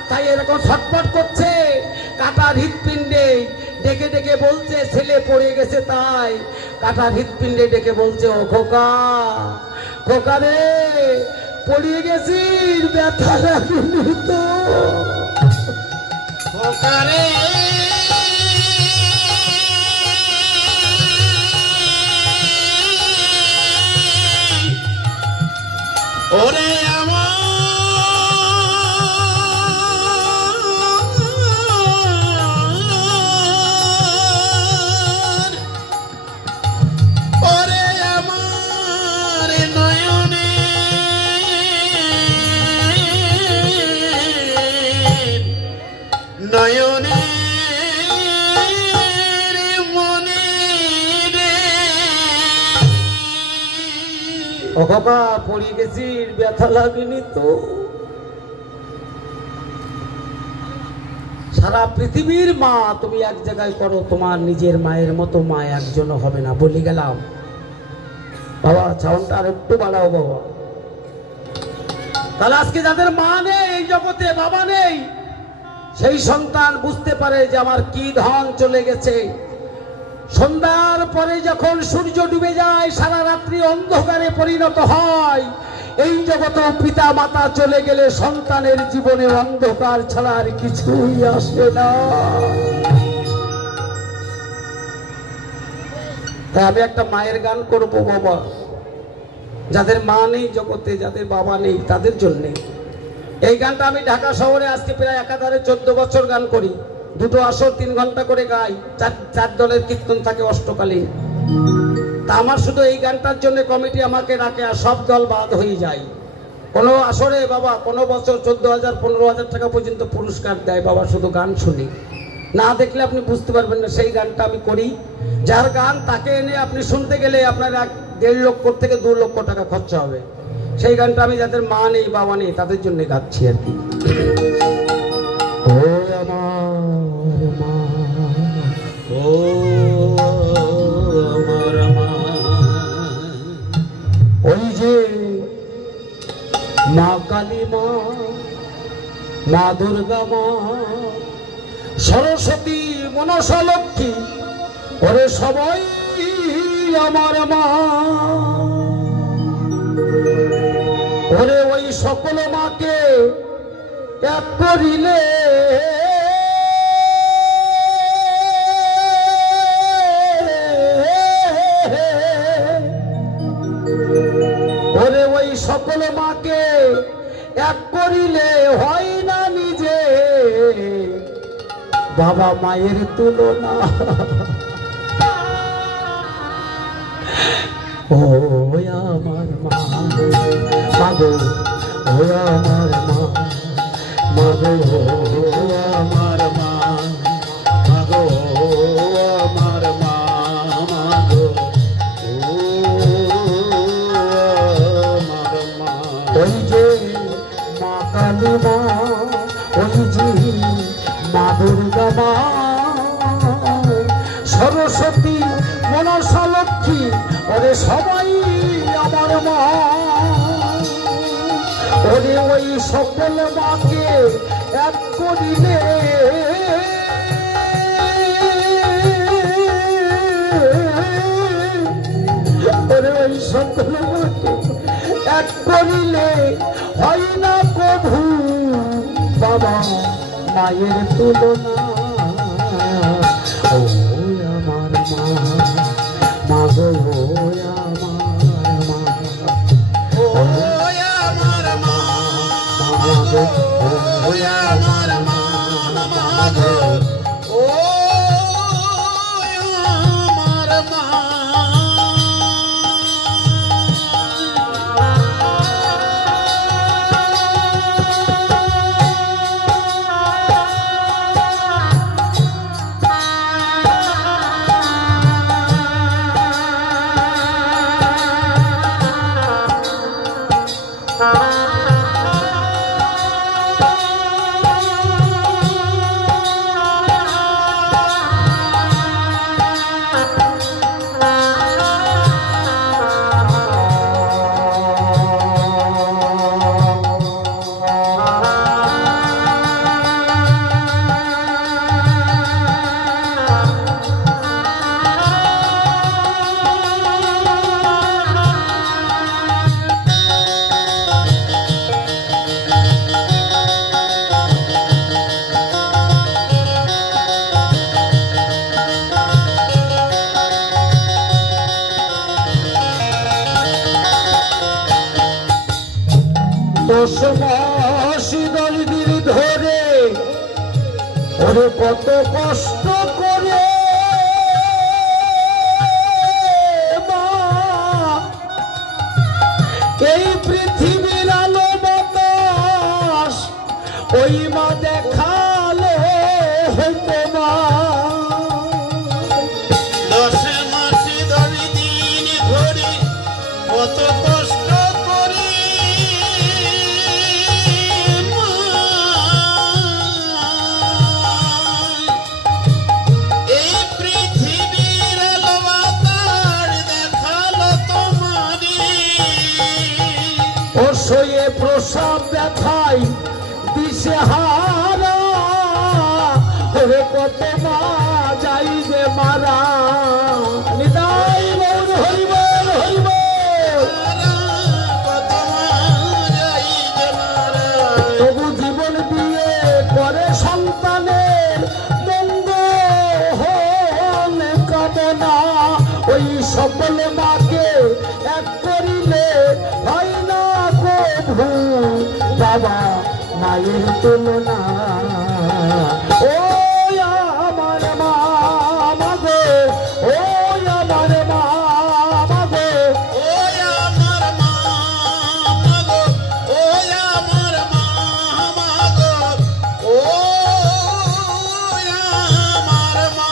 তাই এরকম ছটফট করছে। কাটার হৃৎপিণ্ডে ডেকে ডেকে বলছে, ছেলে পড়ে গেছে, তাই কাটার হৃৎপিণ্ডে ডেকে বলছে, ও খোকা, খোকা রে, পড়িয়ে গেছিস, ব্যথা লাগেনি তো? খোকা রে, ওরে আমার, ওরে আমার নয়নে নয়নে মনে রে। ও বাবা, পড়ে গেছিস, ব্যথা লাগেনি তো? সারা পৃথিবীর মা তুমি এক জায়গায় করো, তোমার নিজের মায়ের মতো মা একজনও হবে না, বলে গেলাম। বাবা, সাউন্ডটা আর একটু বাড়াও বাবা। তাহলে আজকে যাদের মা নেই এই জগতে, বাবা নেই, সেই সন্তান বুঝতে পারে যে আমার কি ধন চলে গেছে। সন্ধ্যার পরে যখন সূর্য ডুবে যায়, সারা রাত্রি অন্ধকারে পরিণত হয়, এই জগতে পিতা মাতা চলে গেলে সন্তানের জীবনে অন্ধকার ছাড়া আর কিছুই আসে না। তাই আমি একটা মায়ের গান করবো বাবা, যাদের মা নেই জগতে, যাদের বাবা নেই তাদের জন্যে। এই গানটা আমি ঢাকা শহরে আজকে প্রায় একাধারে 14 বছর গান করি। দুটো আসর 3 ঘন্টা করে গাই, চার দলের কীর্তন থাকে অষ্টকালীন। তা আমার শুধু এই গানটার জন্য কমিটি আমাকে ডাকে, আর সব দল বাদ হয়ে যায়। কোনো আসরে বাবা কোনো বছর 14,000 15,000 টাকা পর্যন্ত পুরস্কার দেয় বাবা, শুধু গান শুনি। না দেখলে আপনি বুঝতে পারবেন না সেই গানটা আমি করি। যার গান তাকে এনে আপনি শুনতে গেলে আপনার 1.5 লক্ষ থেকে 2 লক্ষ টাকা খরচা হবে। সেই গানটা আমি যাদের মা নেই বাবা নেই তাদের জন্য গাচ্ছি আর কি। ও আমার মা, ও আমার মা, ওই যে মা কালী মা, মা দুর্গা মা, সরস্বতী, মনসা, লক্ষ্মী, ওরে সবাই আমার মা। ওরে ওই সকল মাকে এক করিলে ওরে ওই সকল মাকে এক করিলে হয় না নিজে বাবা মায়ের তুলনা। ও আমার মা, মাগো ও আমার মা, মাগো আমার মা, মাগো আমার মা, মাগো আমার মা। ওই যে মা কালী মা, ওই যে মা দুর্গা মা, আমার ওরে ওই সকল মাকে এক করিলে ওরে ওই সকল মাকে এক করিলে হয় না প্রভু বাবা মায়ের তুলনা। ও আমার মা গো আমার মা, ও আমার মা গো, ও আমার মা গো, ও আমার মা। দশ মাস দলদির ধরে ওরে কত কষ্ট করে মা এই পৃথিবীর আলো বাতাস ওই মা দেখালে হইতো মা। 10 মাস 10 দিন ধরে কত কষ্ট করি মা, এই পৃথিবীর আলো বাতাস দেখালো তোমারি। ও শোয়ে প্রসব ব্যথায় দিশে হারা ওরে কত মা যাই যে মারা। নিতাই গৌর হরিবল হরিবল। কত মা যাই যে মারা। তবু জীবন দিয়ে করে সন্তানের মঙ্গল কামনা। ওই সকল মাকে এক করিলে হয় না প্রভু বাবা মায়ের তুলনা। ও আমার মা গো, ও আমার মা গো, ও আমার মা গো, ও আমার মা গো, ও আমার মা।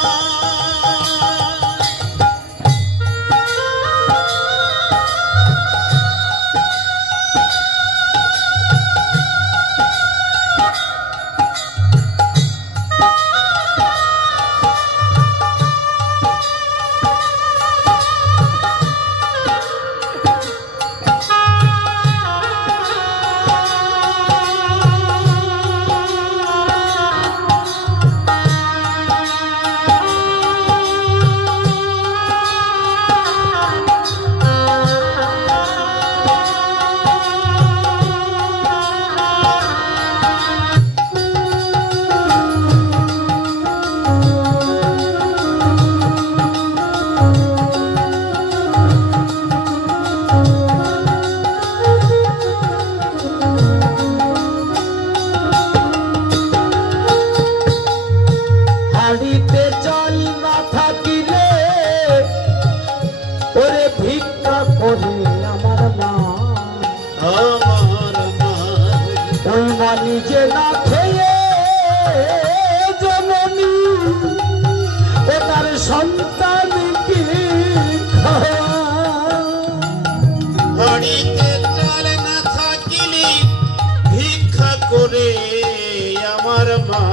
হাড়িতে জল না থাকিলে ওরে ভিক্ষা করে আমার মা। আমার মা ওই মা নিজে না খেয়ে জননী ও তার সন্তানকে বাড়িতে চাল না থাকিলে ভিক্ষা করে আমার মা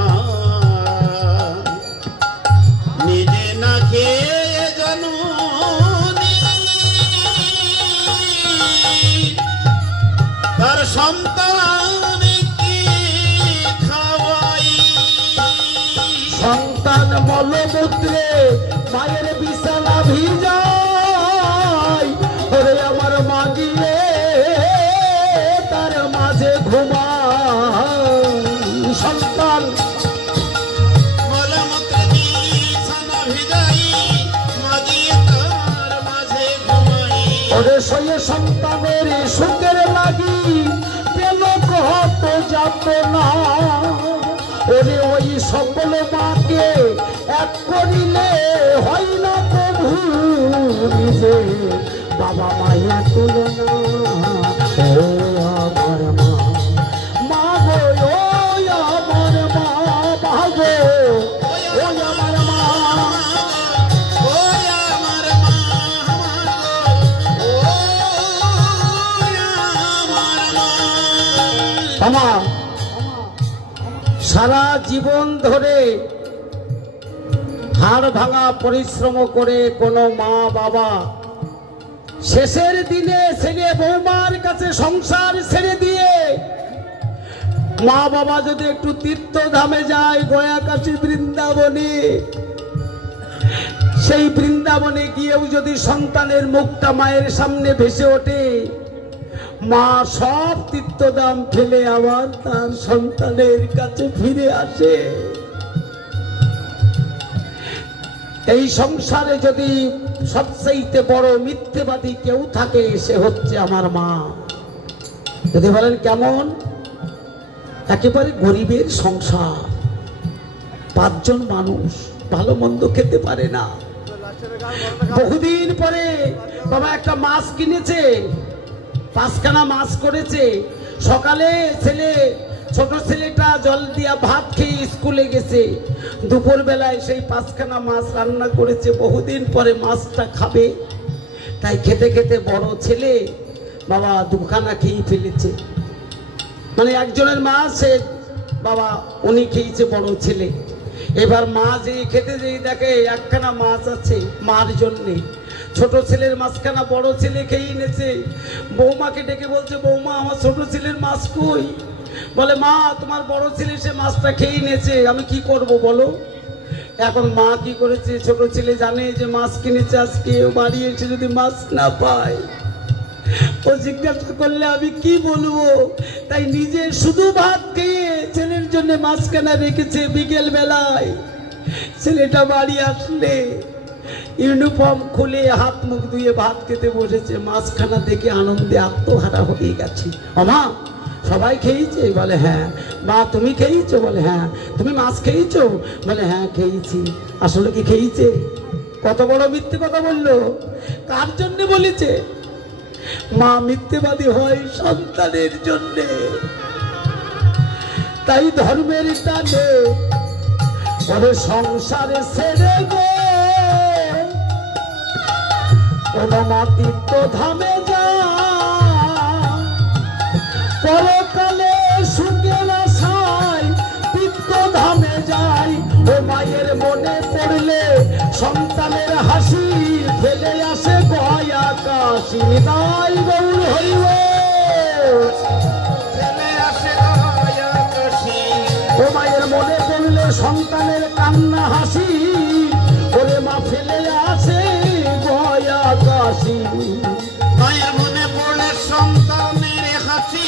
নিজে না খেয়ে জননী সন্তান কি খাওয়াই সন্তান মলমূত্রে মায়ের বিছানা ভিজায় ওরে আমার মা গিয়ে তার মাঝে ঘুমায় সন্তান মলমূত্রে বিছানা ভিজাই মাগিয়ে তার মাঝে ঘুমাই ওরে সয়ে সন্তানের সুখের লাগি পেল কত যাত না ওরে ওই সকল মাকে এক করিলে হয় না প্রভু নিজে বাবা মায়ের তুলনা ও আমার মা মা গো ও আমার মা মা গো ও আমার মা ওই আমার মা ওই আমার মা বাবা সারা জীবন ধরে হাড় ভাঙা পরিশ্রম করে কোনো মা বাবা শেষের দিনে ছেলে বৌমার কাছে সংসার ছেড়ে দিয়ে মা বাবা যদি একটু তীর্থধামে যায় গয়া কাশী বৃন্দাবনে সেই বৃন্দাবনে গিয়েও যদি সন্তানের মুখটা মায়ের সামনে ভেসে ওঠে মা সব তীর্থধাম ফেলে আবার তার সন্তানের কাছে ফিরে আসে এই সংসারে যদি সবচেয়ে বড় মিথ্যেবাদী কেউ থাকে সে হচ্ছে আমার মা যদি বলেন কেমন একেবারে গরিবের সংসার 5 জন মানুষ ভালো মন্দ খেতে পারে না বহুদিন পরে বাবা একটা মাছ কিনেছে 5খানা মাছ করেছে সকালে ছেলে ছোট ছেলেটা জল দিয়া ভাত খেয়ে স্কুলে গেছে দুপুর বেলায় সেই 5খানা মাছ রান্না করেছে বহুদিন পরে মাছটা খাবে তাই খেতে খেতে বড় ছেলে বাবা 2খানা খেয়ে ফেলেছে মানে একজনের মাছ সে বাবা উনি খেয়েছে বড় ছেলে এবার মা যে খেতে যেই দেখে 1খানা মাছ আছে মার জন্যে ছোট ছেলের মাছখানা বড় ছেলে খেয়ে নিয়েছে বৌমাকে ডেকে বলছে বৌমা আমার ছোট ছেলের মাছ কই বলে মা তোমার বড় ছেলে সে মাছটা খেয়ে নিয়েছে আমি কি করব বলো এখন মা কি করেছে ছোট ছেলে জানে যে মাছ কিনেছে আজকে বাড়ি এসে যদি মাছ না পায় ও জিজ্ঞাসা করলে আমি কি বলবো তাই নিজে শুধু ভাত খেয়ে ছেলের জন্য মাছখানা রেখেছে বিকেল বেলায় ছেলেটা বাড়ি আসলে ইউনিফর্ম খুলে হাত মুখ ধুয়ে ভাত খেতে বসেছে মাছখানা দেখে আনন্দে আত্মহারা হয়ে গেছে মা সবাই খেয়েছে বলে হ্যাঁ মা তুমি খেয়েছো বলে হ্যাঁ তুমি মাছ খেয়েছো বলে হ্যাঁ খেয়েছি আসলে কি খেয়েছে কত বড় মিথ্যে কথা বললো কার জন্য বলেছে মা মিথ্যেবাদী হয় সন্তানের জন্য তাই ধর্মের টানে ওরে সংসারে ছেড়ে গো কোন মা তীর্থধামে যা পরকালে সুখের আশায় তীর্থধামে যাই ও মায়ের মনে পড়লে সন্তানের হাসি ফেলে আসে গয়া কাশী তাই গৌর হইব ফেলে আসে গয়া কাশী ও মায়ের মনে পড়লে সন্তানের কান্না হাসি ওরে মা ফেলে আসে গয়া কাশী মায়ের মনে পড়লে সন্তানের হাসি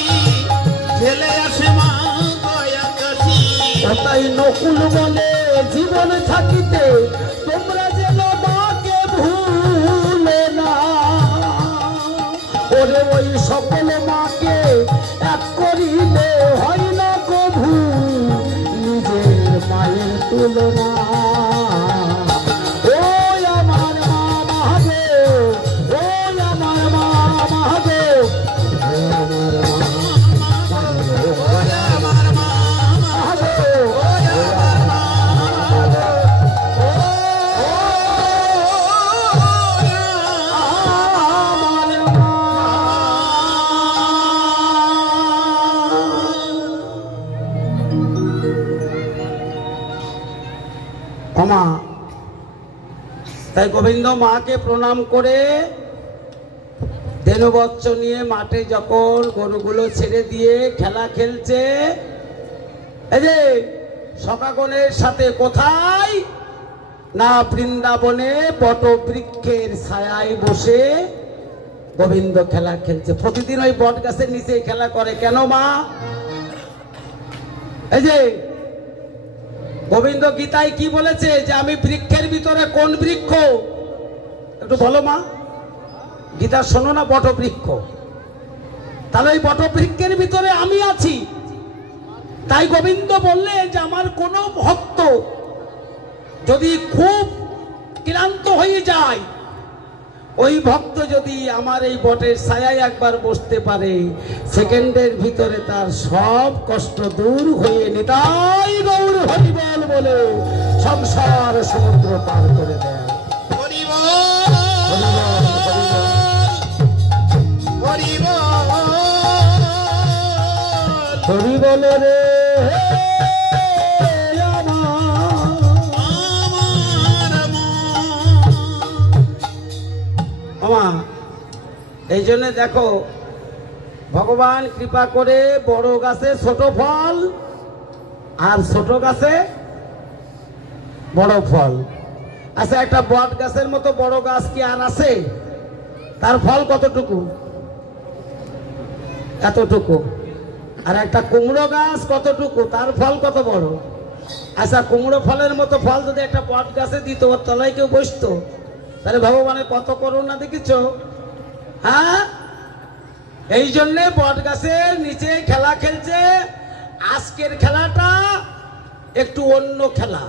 ফেলে আসে মা গয়া কাশী তাই নকুল বলে জীবন থাকিতে তোমরা যেন মাকে ভুলে না ওরে ওই সকল মাকে এক করিলে হয় না কভু নিজের মায়ের তুলনা ও আমার মা মহাদেব ও আমার মা মহাদেব ও আমার মা ক্ষমা তাই গোবিন্দ মাকে প্রণাম করে বেনুবচ্চ নিয়ে মাঠে যখন গরুগুলো ছেড়ে দিয়ে খেলা খেলছে, এই যে সখাগণের সাথে কোথায় না বৃন্দাবনে বটবৃক্ষের ছায়ায় বসে গোবিন্দ খেলা খেলছে। প্রতিদিন ওই বট গাছের নিচে খেলা করে কেন মা? এই যে গোবিন্দ গীতায় কি বলেছে যে আমি বৃক্ষের ভিতরে কোন বৃক্ষ একটু বলো মা, গীতা শোনো না, বটবৃক্ষ। তাহলে ওই বটবৃক্ষের ভিতরে আমি আছি। তাই গোবিন্দ বললেন যে আমার কোন ভক্ত যদি খুব ক্লান্ত হয়ে যায়, ওই ভক্ত যদি আমার এই বটের ছায়ায় একবার বসতে পারে, সেকেন্ডের ভিতরে তার সব কষ্ট দূর হয়ে নিতাই গৌর হরিবল বলে সংসার সমুদ্র পার করে দেয়। হরিবল রে এই জন্য দেখো ভগবান কৃপা করে বড় গাছে ছোট ফল আর ছোট গাছে বড় ফল। আচ্ছা, একটা বট গাছের মতো বড় গাছ কি আর আছে? তার ফল কতটুকু? এতটুকু। আর একটা কুমড়ো গাছ কতটুকু? তার ফল কত বড়? আচ্ছা, কুমড়ো ফলের মতো ফল যদি একটা বট গাছে দিত, ওর তলায় কেউ বসতো? তাহলে ভগবানের কত করুণা দেখেছ? হ্যাঁ, এই জন্য বট গাছের নিচে খেলা খেলছে। আজকের খেলাটা একটু অন্য খেলা।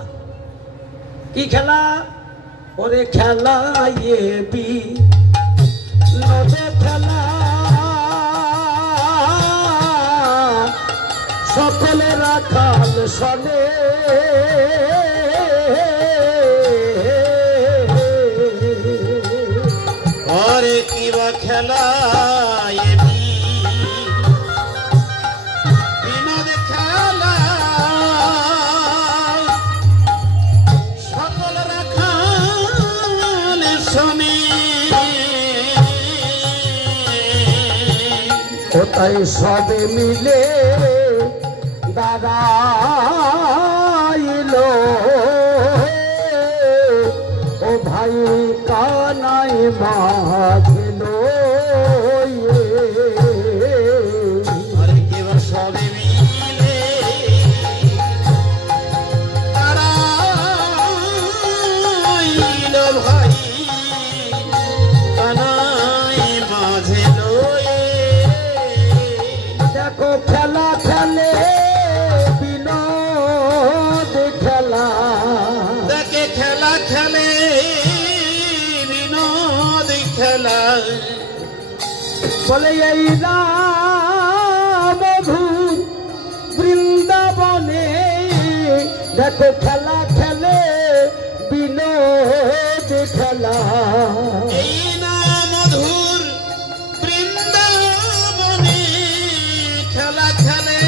কি খেলা? ওরে খেলা বি নদে খেলা, সকলে রাখাল শোনে, ওরে কিবা খেলা বিনোদ খেলা, সকল রাখাল শোনে। কোথায় সবে মিলে দাঁড়াইল, ও ভাই কানাই মাঝল, আরে কেবল সবে মিলে দাঁড়াইল ভাই কানাই মাঝে লয়ে। দেখো খেলা খেলে বিনোদ খেলা, দেখে খেলা খেলে বিনোদ খেলা, বলে এই রামধুর বৃন্দাবনে, দেখো খেলা খেলে বিনোদ খেলা। এই না মধুর বৃন্দাবনে খেলা খেলে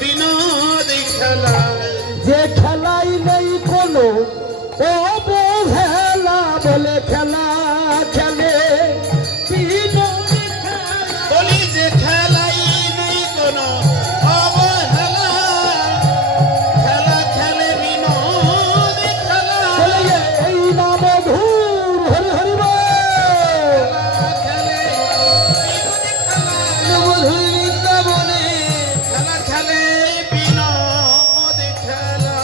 বিনোদ খেলা। যে খেলাই নেই কোনো অবহেলা, বলে খেলা খেলে বিনোদ খেলা। বলি যে খেলাই নেই কোনো অবহেলা, খেলা খেলে বিনোদ খেলা। বলে এই নাম ধূর হরি হরি বল। খেলা খেলে বিনোদ খেলা।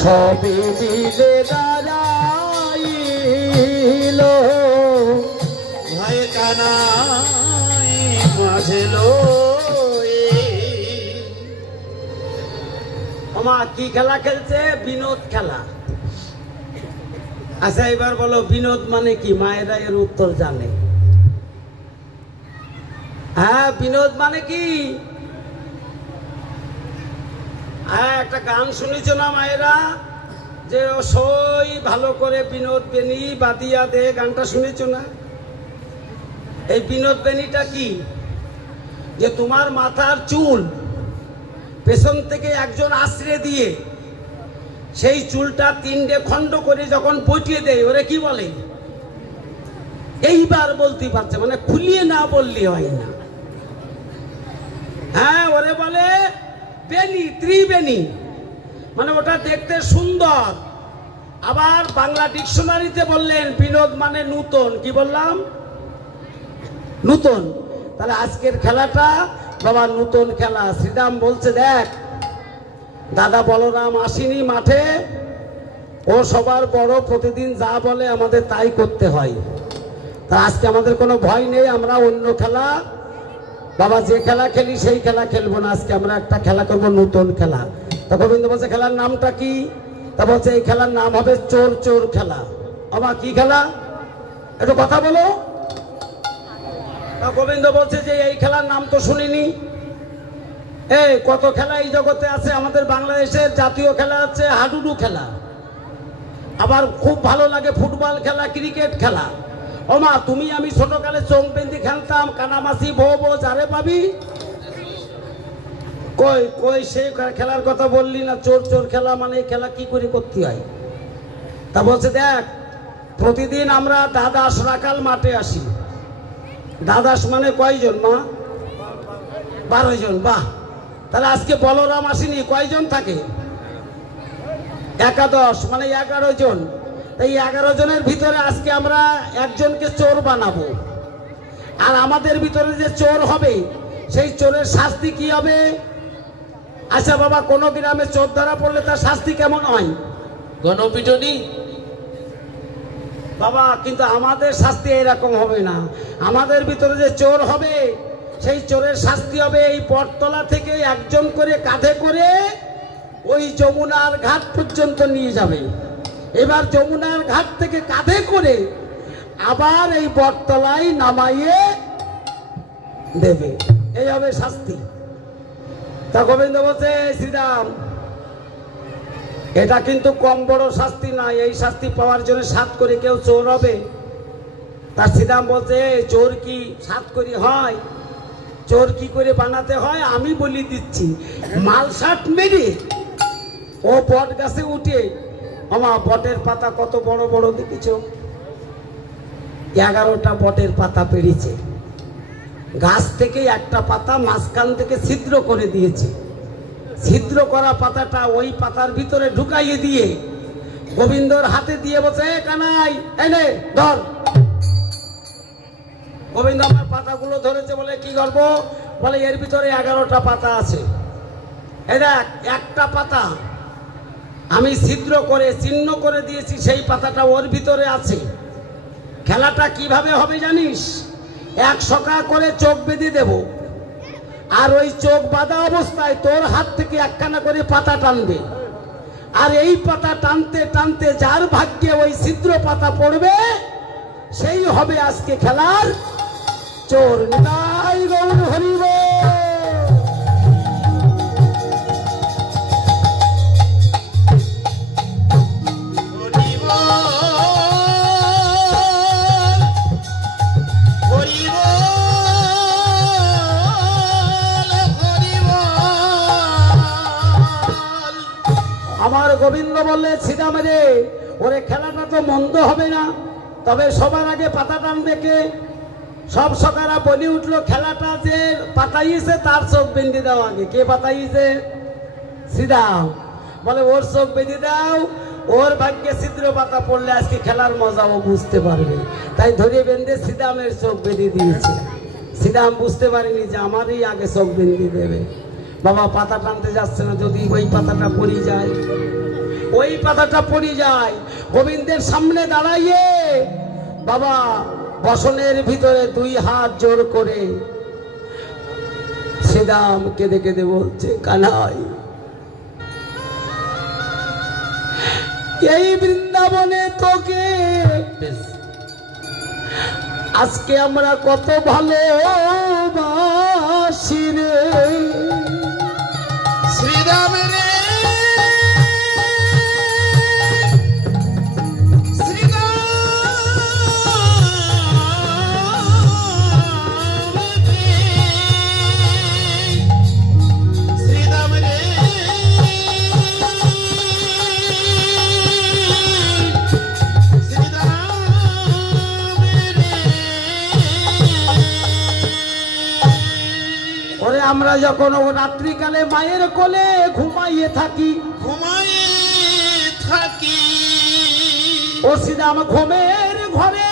সবই মিলে দাঁড়াইল, ভাই কানাই মাঝে লয়ে। আমা কি খেলা খেলছে? বিনোদ খেলা। আচ্ছা, এবার বলো বিনোদ মানে কি? মায়েরা এর উত্তর জানে। হ্যাঁ, বিনোদ মানে কি? হ্যাঁ, একটা গান শুনেছ না মায়েরা, যে সই ভালো করে বিনোদ বেনি বাদিয়া দে, গানটা শুনেছ না? এই বিনোদ বেনিটা কি? যে তোমার মাথার চুল পেছন থেকে একজন আশ্রে দিয়ে সেই চুলটা তিনটে খণ্ড করে যখন পটিয়ে দেয়, ওরে কি বলে? এইবার বলতে পারছে, মানে খুলিয়ে না বললে হয় না। হ্যাঁ, ওরে বলে বেনি, ত্রিবেণী, মানে ওটা দেখতে সুন্দর। আবার বাংলা ডিকশনারিতে বললেন বিনোদ মানে নূতন। কি বললাম? নূতন। তাহলে আজকের খেলাটা বাবা নূতন খেলা। শ্রীরাম বলছে, দেখ দাদা বলরাম আসেনি মাঠে, ও সবার বড়, প্রতিদিন যা বলে আমাদের তাই করতে হয়। তা আজকে আমাদের কোনো ভয় নেই, আমরা অন্য খেলা বাবা যে খেলা খেলি সেই খেলা খেলবো না। আজকে আমরা একটা খেলা করবো, নতুন খেলা। তা গোবিন্দ বলছে খেলার নামটা কি? তা বলছে এই খেলার নাম হবে চোর চোর খেলা। বাবা কি খেলা? একটু কথা বলো। তা গোবিন্দ বলছে যে এই খেলার নাম তো শুনিনি। এই কত খেলা এই জগতে আছে। আমাদের বাংলাদেশের জাতীয় খেলা হচ্ছে হাডুডু খেলা, আবার খুব ভালো লাগে ফুটবল খেলা, ক্রিকেট খেলা। ওমা তুমি আমি ছোটকালে চোংবেন্দি খেলতাম, কানামাছি ভো ভো যারে পাবি। কই কই সেই খেলার কথা বললি না? চোর চোর খেলা মানে এই খেলা কি করে করতে হয়? তা বলছে দেখ প্রতিদিন আমরা দ্বাদশ রাখাল মাঠে আসি। দ্বাদশ মানে কয়জন মা? 12 জন। বাহ, তাহলে আজকে বলরাম আসেনি, কয়জন থাকে? একাদশ মানে 11 জন। এই 11 জনের ভিতরে আজকে আমরা একজনকে চোর বানাবো। আর আমাদের ভিতরে যে চোর হবে সেই চোরের শাস্তি কি হবে? আচ্ছা বাবা, কোন গ্রামে চোর ধরা পড়লে তার শাস্তি কেমন হয়? গণপিটনি বাবা, কিন্তু আমাদের শাস্তি এরকম হবে না। আমাদের ভিতরে যে চোর হবে সেই চোরের শাস্তি হবে এই বটতলা থেকে একজন করে কাঁধে করে ওই যমুনার ঘাট পর্যন্ত নিয়ে যাবে। এবার যমুনার ঘাট থেকে কাঁধে করে আবার এই বটতলায় নামাইয়ে দেবে, এই হবে শাস্তি। তা গোবিন্দ বলছে শ্রীরাম এটা কিন্তু কম বড় শাস্তি নয়, এই শাস্তি পাওয়ার জন্য 7 করে কেউ চোর হবে। তার শ্রীরাম বলছে চোর কি 7 করে হয়? চোর কি করে বানাতে হয় আমি বলি দিচ্ছি। মাল শার্ট মেরে ও বট গাছে উঠে, আমার বটের পাতা কত বড় বড় দেখেছ? 11টা বটের পাতা পেড়েছে। গাছ থেকে একটা পাতা মাঝখান থেকে ছিদ্র করে দিয়েছে। ছিদ্র করা পাতাটা ওই পাতার ভিতরে ঢুকাইয়ে দিয়ে গোবিন্দর হাতে দিয়ে বলছে কানাই এনে ধর। গোবিন্দ আমার পাতাগুলো ধরেছে। বলে কি গল্প? বলে এর ভিতরে 11টা পাতা আছে। এই দেখ একটা পাতা আমি ছিদ্র করে চিহ্ন করে দিয়েছি, সেই পাতাটা ওর ভিতরে আছে। খেলাটা কিভাবে হবে জানিস? 1 সকা করে চোখ বেঁধে দেব, আর ওই চোখ বাঁধা অবস্থায় তোর হাত থেকে একখানা করে পাতা টানবে, আর এই পাতা টানতে টানতে যার ভাগ্যে ওই ছিদ্র পাতা পড়বে সেই হবে আজকে খেলার চোর। নিতাই গৌর হরি বল। আমার গোবিন্দ বললে শ্রীরাম রে ওরে খেলাটা তো মন্দ হবে না, তবে সবার আগে পাতা টানবে কে? সব সকারা বলি উঠলো খেলাটা যে পাতাইছে তার চোখ বেঁধে দাও আগে। কে পাতাইছে? শ্রীরাম। বলে ওর চোখ বেঁধে দাও, ওর ভাগ্যে ছিদ্র পাতা পড়লে আজকে খেলার মজা ও বুঝতে পারবে। তাই ধরে বেঁধে শ্রীরামের চোখ বেঁধে দিয়েছে। শ্রীরাম বুঝতে পারেনি যে আমারই আগে চোখ বেঁধে দেবে। বাবা পাতা টানতে যাচ্ছে না, যদি ওই পাতাটা পড়ে যায়, ওই পাতাটা পড়ে যায় গোবিন্দের সামনে দাঁড়াইয়ে বাবা বসনের ভিতরে 2 হাত জোর করে শ্রীরাম কেঁদে কেঁদে বলছে কানাই এই বৃন্দাবনে তোকে আজকে আমরা কত ভালোবাসি রে শ্রীরাম রে আমরা যখন রাত্রিকালে মায়ের কোলে ঘুমাইয়ে থাকি, ও শ্রীরাম ঘুমের ঘরে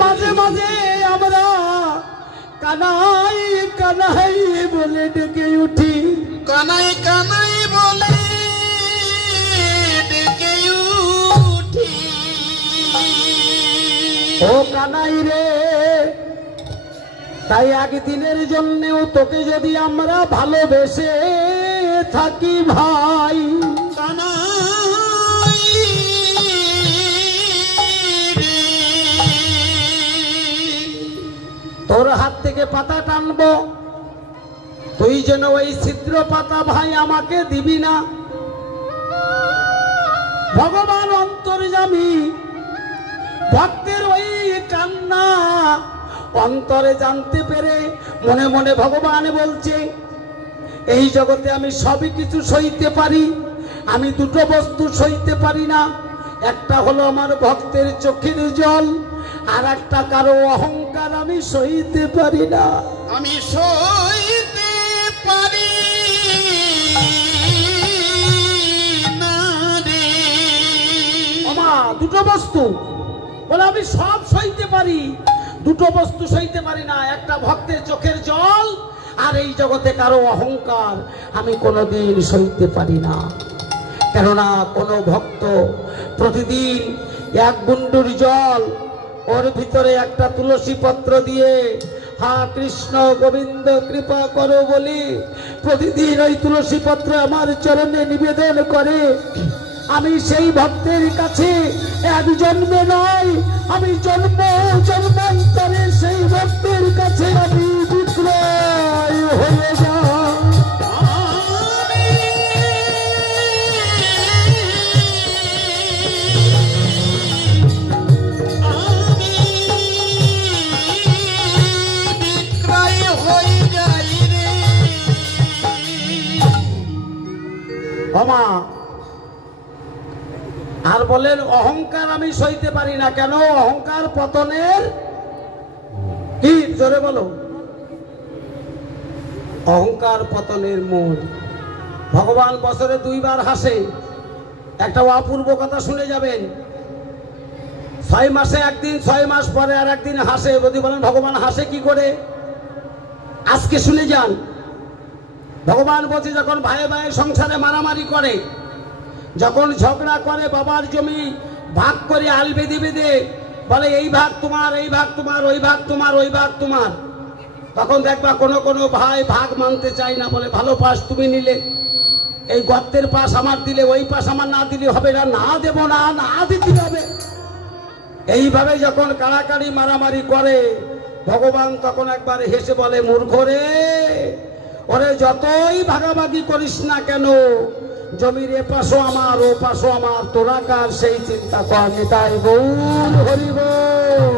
মাঝে মাঝে আমরা কানাই কানাই বলে ডেকে উঠি, কানাই কানাই বলে ডেকে উঠি। ও কানাই রে, তাই একদিনের জন্যেও তোকে যদি আমরা ভালোবেসে থাকি ভাই, কানাই রে, তোর হাত থেকে পাতা টানবো, তুই যেন ওই ছিদ্র পাতা ভাই আমাকে দিবি না। ভগবান অন্তর্যামী, ভক্তের ওই কান্না অন্তরে জানতে পেরে মনে মনে ভগবান বলছে, এই জগতে আমি সবই কিছু সইতে পারি, আমি দুটো বস্তু সইতে পারি না, একটা হলো আমার ভক্তের চোখের জল, আর একটা কারো অহংকার আমি সইতে পারি না। আমি সইতে পারি না রে। আমা দুটো বস্তু বলে আমি সব সইতে পারি, দুটো বস্তু সইতে পারি না, একটা ভক্তের চোখের জল আর এই জগতে কারো অহংকার আমি কোনোদিন সইতে পারি না। কেননা কোনো ভক্ত প্রতিদিন এক বুন্ডুর জল ওর ভিতরে একটা তুলসী পত্র দিয়ে হা কৃষ্ণ গোবিন্দ কৃপা করো বলি প্রতিদিন ওই তুলসী পত্র আমার চরণে নিবেদন করে, আমি সেই ভক্তের কাছে এক জন্মে নয়, আমি জন্ম জন্মান্তরে সেই ভক্তের কাছে আমি বিক্রয় হয়ে যাই। ক্ষমা আর বলেন অহংকার আমি সইতে পারি না। কেন? অহংকার পতনের কি, জোরে বলো, অহংকার পতনের মূল। ভগবান বছরে দুইবার হাসে, একটা অপূর্ব কথা শুনে যাবেন, 6 মাসে একদিন, 6 মাস পরে আর একদিন হাসে। যদি বলেন ভগবান হাসে কি করে, আজকে শুনে যান। ভগবান বলছে যখন ভাই ভাই সংসারে মারামারি করে, যখন ঝগড়া করে, বাবার জমি ভাগ করে আল বেঁধে বেঁধে বলে এই ভাগ তোমার, এই ভাগ তোমার, ওই ভাগ তোমার, ওই ভাগ তোমার, তখন দেখবা কোনো কোনো ভাই ভাগ মানতে চায় না, বলে ভালো পাশ তুমি নিলে, এই গর্তের পাশ আমার দিলে, ওই পাশ আমার না দিলে হবে না, না দেবো না, না দিতে হবে। এইভাবে যখন কাড়াকাড়ি মারামারি করে, ভগবান তখন একবার হেসে বলে মূর্খ রে, ওরে যতই ভাগাভাগি করিস না কেন, জমির এ পাশও আমার ও পাশও আমার, তোরা কার সেই চিন্তা কর। নিতাই গৌর হরি বল।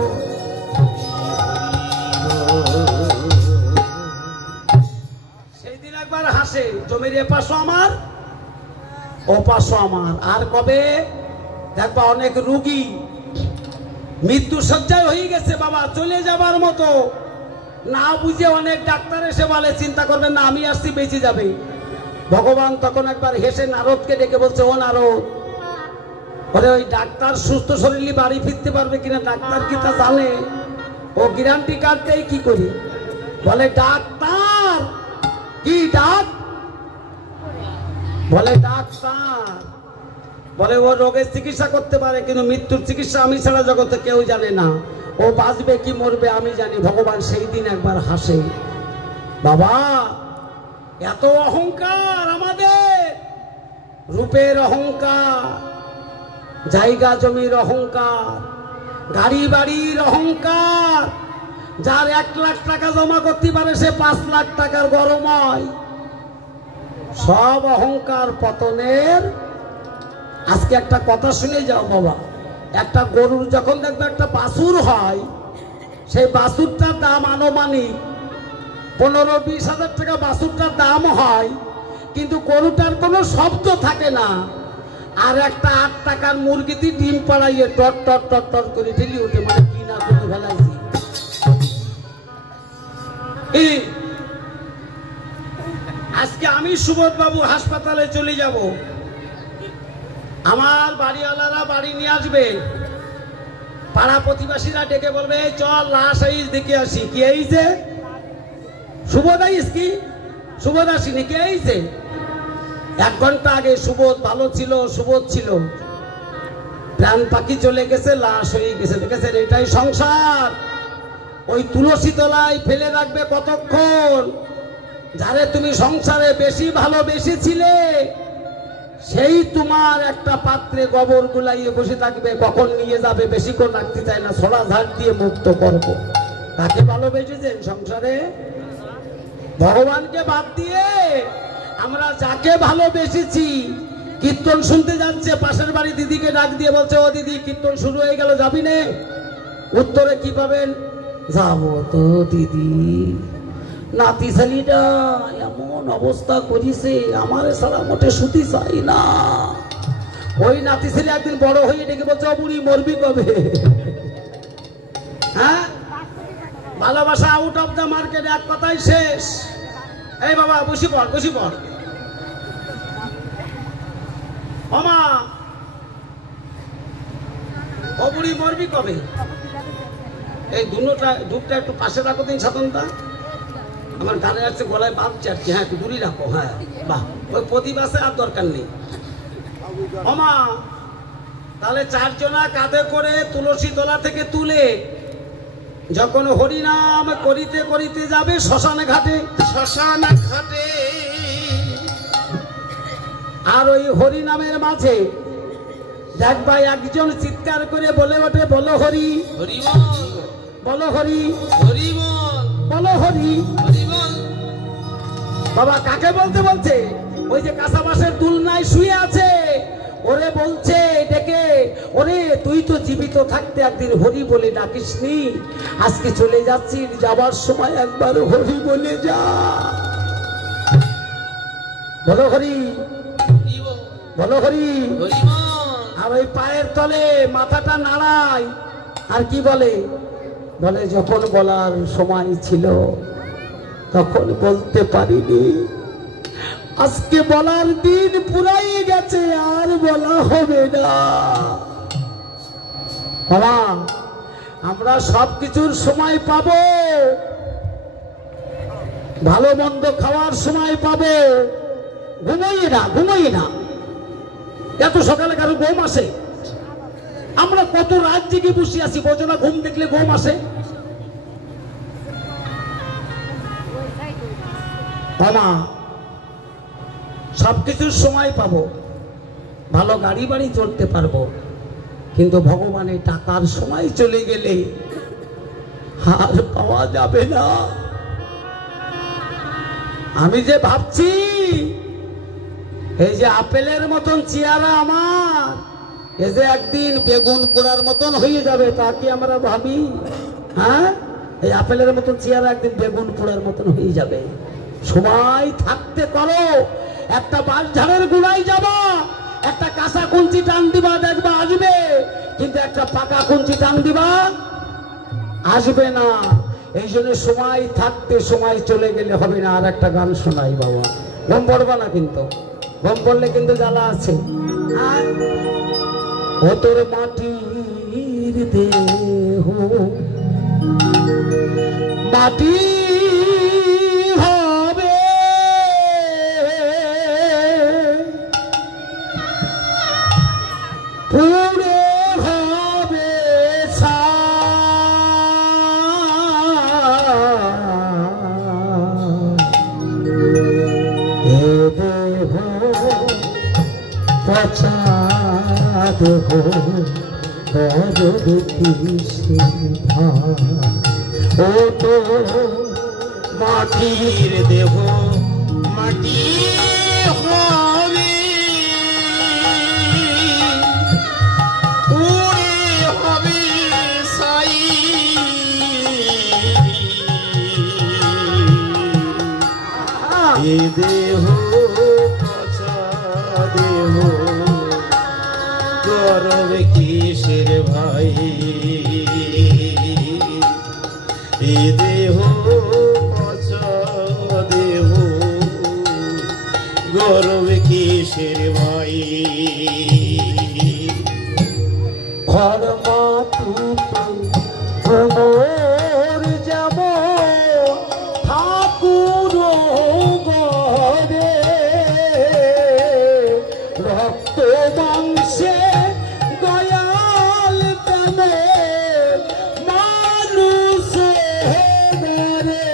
সেই দিন একবার হাসে, জমির এ পাশও আমার ও পাশও আমার। আর কবে দেখবা অনেক রুগী মৃত্যু শয্যায় হয়ে গেছে, বাবা চলে যাবার মতো, না বুঝে অনেক ডাক্তার এসে বলে চিন্তা করবেন না, আমি আসছি বেঁচে যাবে। ভগবান তখন একবার হেসে নারদকে ডেকে বলছে, ও নারদ, ওরে ওই ডাক্তার সুস্থ শরীরে বাড়ি ফিরতে পারবে কিনা, ডাক্তার কি তা জানে? ও গ্যারান্টি কার্ড দেয় কি করি? বলে ডাক্তার কি ডাক, বলে ডাক্তার, বলে ও রোগের চিকিৎসা করতে পারে, কিন্তু মৃত্যুর চিকিৎসা আমি ছাড়া জগতে কেউ জানে না, ও বাঁচবে কি মরবে আমি জানি। ভগবান সেই দিন একবার হাসে। বাবা এত অহংকার আমাদের, রূপের অহংকার, জায়গা জমির অহংকার, গাড়ি বাড়ির অহংকার, যার 1 লাখ টাকা জমা করতে পারে সে 5 লাখ টাকার গরম হয়, সব অহংকার পতনের। আজকে একটা কথা শুনে যাও বাবা, একটা গরুর যখন দেখবে একটা বাছুর হয়, সেই বাছুরটার দাম আনুমানিক 15-20 হাজার টাকা বাছুরটার দাম হয়, কিন্তু গরুটার কোনো শব্দ থাকে না। আর একটা 8 টাকার মুরগিতে ডিম পাড়াইয়ে টট টট টট টট করে ঢেলি ওঠে, মানে কি না করে ফেলাইছি। আমি সুবোধ বাবু হাসপাতালে চলে যাব, আমার বাড়িওয়ালারা বাড়ি নিয়ে আসবে, পাড়া প্রতিবেশীরা ডেকে বলবে চল লাশ আইস দেখে আসি। কি আইছে? সুবোধ আইস? কি সুবোধ আসিনি? কে আইছে? 1 ঘন্টা আগে সুবোধ ভালো ছিল, সুবোধ ছিল, প্রাণ পাখি চলে গেছে, লাশ হয়ে গেছে। দেখেছেন, এটাই সংসার। ওই তুলসী তলায় ফেলে রাখবে কতক্ষণ? যারে তুমি সংসারে বেশি ভালোবেসেছিলে সেই তোমার একটা পাত্রে গোবর গুলাইয়ে বসে থাকবে, কখন নিয়ে যাবে বেশিক্ষণ রাখতে চায় না, ছড়া ঝাড় দিয়ে মুক্ত করবো। কাকে ভালোবেসেছেন সংসারে? ভগবানকে বাদ দিয়ে আমরা যাকে ভালোবেসেছি। কীর্তন শুনতে যাচ্ছে, পাশের বাড়ি দিদিকে ডাক দিয়ে বলছে ও দিদি কীর্তন শুরু হয়ে গেল, যাবি নে? উত্তরে কি পাবেন? যাবো তো দিদি, নাতি ছেলেটা এমন অবস্থা করিছে আমার সারা মোটে শুতে চাই না। ওই নাতি ছেলে একদিন বড় হয়ে ডেকে বলছে ও বুড়ি মরবি কবে? হ্যাঁ, ভালোবাসা আউট অফ দ্য মার্কেট, এক কথাই শেষ। এই বাবা বসি পড়, বসি পড়। মামা ও বুড়ি মরবি কবে? এই দুধটা একটু পাশে রাখো দিন, সাধনটা আমার গানে আছে, গলায় বাঁধছে আর কি। হ্যাঁ, একটু দূরে রাখো। হ্যাঁ, বাহ, ওই প্রদীপ আছে, আর দরকার নেই। মামা তাহলে 4 জনা কাঁধে করে তুলসী তলা থেকে তুলে যখন হরিনাম করিতে করিতে যাবে শ্মশানে ঘাটে, শ্মশান ঘাটে, আর ওই হরিনামের মাঝে দেখবা একজন চিৎকার করে বলে ওঠে বলো হরি, বলো হরি, বলো হরি। বাবা কাকে বলতে বলছে? ওই যে কাঁচা বাঁশের দুলনায় শুয়ে আছে, ওরে বলছে ডেকে, ওরে তুই তো জীবিত থাকতে একদিন হরি বলে ডাকিসনি, আজকে চলে যাচ্ছিস, যাবার সময় একবার হরি বলে যা। বলো হরি, বলো হরি। আর ওই পায়ের তলে মাথাটা নাড়ায়, আর কি বলে? বলে যখন বলার সময় ছিল তখন বলতে পারিনি, আজকে বলার দিন পুরাই গেছে, আর বলা হবে না। বাবা আমরা সবকিছুর সময় পাবো, ভালো মন্দ খাওয়ার সময় পাবো, ঘুমোই না, ঘুমোই না। এত সকালে কারো ঘুম আসে? আমরা কত রাত জেগে বসে আছি, বোঝো না? ঘুম দেখলে ঘুম আসে। বাবা সবকিছুর সময় পাবো, ভালো গাড়ি বাড়ি চড়তে পারবো, কিন্তু ভগবানের টাকার সময় চলে গেলে আর পাওয়া যাবে না। আমি যে ভাবছি এই যে আপেলের মতন চেহারা আমার, এই যে একদিন বেগুন পোড়ার মতন হয়ে যাবে, তা কি আমরা ভাবি? হ্যাঁ, এই আপেলের মতন চেহারা একদিন বেগুন পোড়ার মতন হয়ে যাবে। সময় থাকতে করো, একটা বাঁশ ঝাড়ের গুড়াই যাবা, একটা কাঁচা কুঞ্চি টান দিবা, দেখবা আসবে, কিন্তু একটা পাকা কুঞ্চি টান দিবা আসবে না। এই জন্য সময় থাকতে সময় চলে গেলে হবে না। আর একটা গান শোনাই বাবা, ঘুম পড়বা না কিন্তু, ঘুম পড়লে কিন্তু জ্বালা আছে। আর ও তোর মাটির দেহ মাটি হবে, পুরে হবে এ দেহ পচা দেহ ও তো মাটির দেহ মাটি হবে, উড়ে হবে সাই, এ দেহ পচা দেহ গরব কিসের ভাই, এ দেহ পচা দেহ করবে কিসের ভাই ঘর মাটিতে ভ্রমর যাব ঠাকুর গরে রক্ত মাংসে দয়াল তেমন মানুষ রে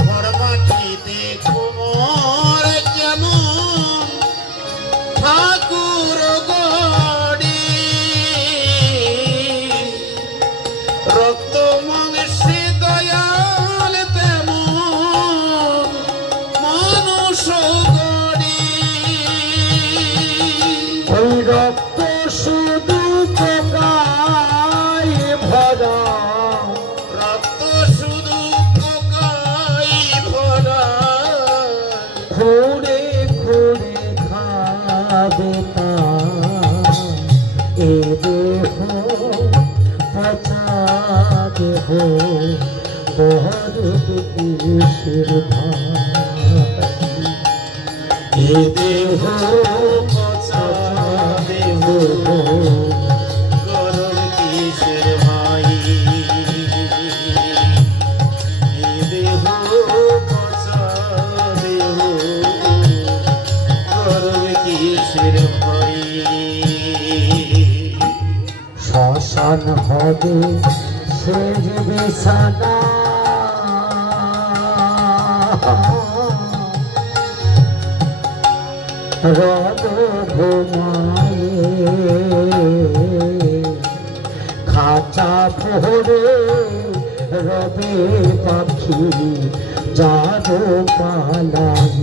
ঘর মাটিতে কোমর যেমন ঠাকুর গড়ি রক্ত মাংসে দয়াল তেমন মানুষ গড়ি ওই রক্ত শুধু পোকায় ভরা রক্ত শুধু পোকাই ভরা ঘুরে ঘুরে খাবে তা এ দেহ পচা দেহ বড় কিসের ভাই এ দেহ পচা দেহ গরম কিসের ভাই এ দেহ পচা দেহ গরম কিসের ভাই শ্মশান হবে সে যে বিছানা রব ঘুমায়ে খাঁচা ভরে রবে পাখি যারো পালাই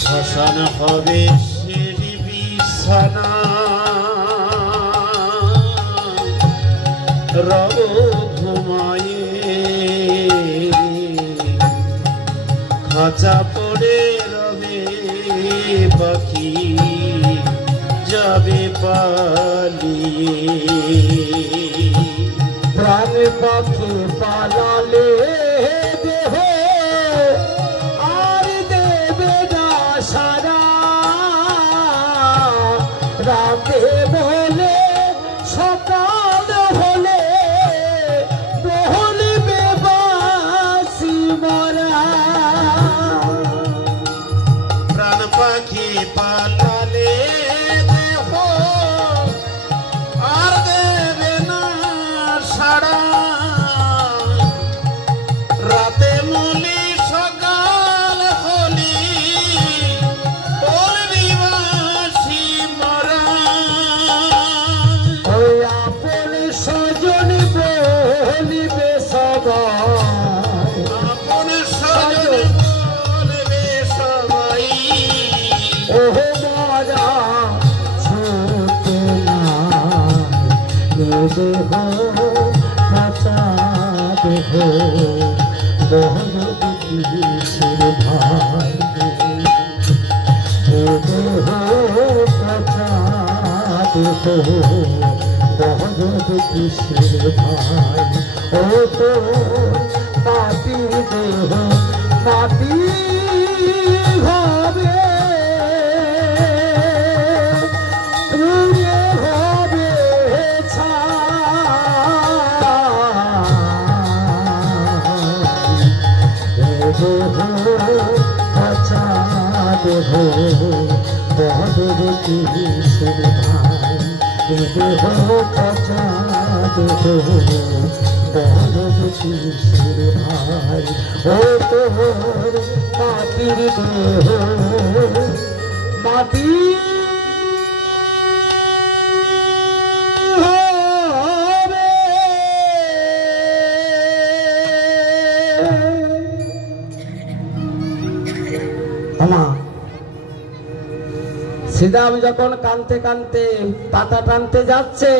শ্মশান হবে শেষ বিছানা রব ঘুমায়ে খাঁচা পড়ে রবে পাখি যাবে পালিয়ে প্রাণ পাখি পালালে দেহ আর দেবে না সারা রাতে বলে সকাল হলে বলবে বাসি মরা প্রাণ পাখি পালালে দেহ আর দেবে না সারা রাতে মলি সকাল হলি বলবি বাসি মরা ওই আপন স্বজন বলিবে সবাই আপন স্বজন বলবে সবাই ওহ মরা ছুটে নাই এ দেহ কাঁচা দেহ বহন কিসের ভাই এ দেহ কাঁচা দেহ বহন কিসের ভাই ও তো মাটি দেহ মাটি হবে পুড়ে হবে ছাই দেহ কাঁচা দেহ বহন কিসের ভাই দেহ কাঁচা দেহ বহন কিসের ভাই ও তোর মাটির দেহ মাটি হবে শ্রীরাম যখন কানতে কানতে পাতা টানতে যাচ্ছে,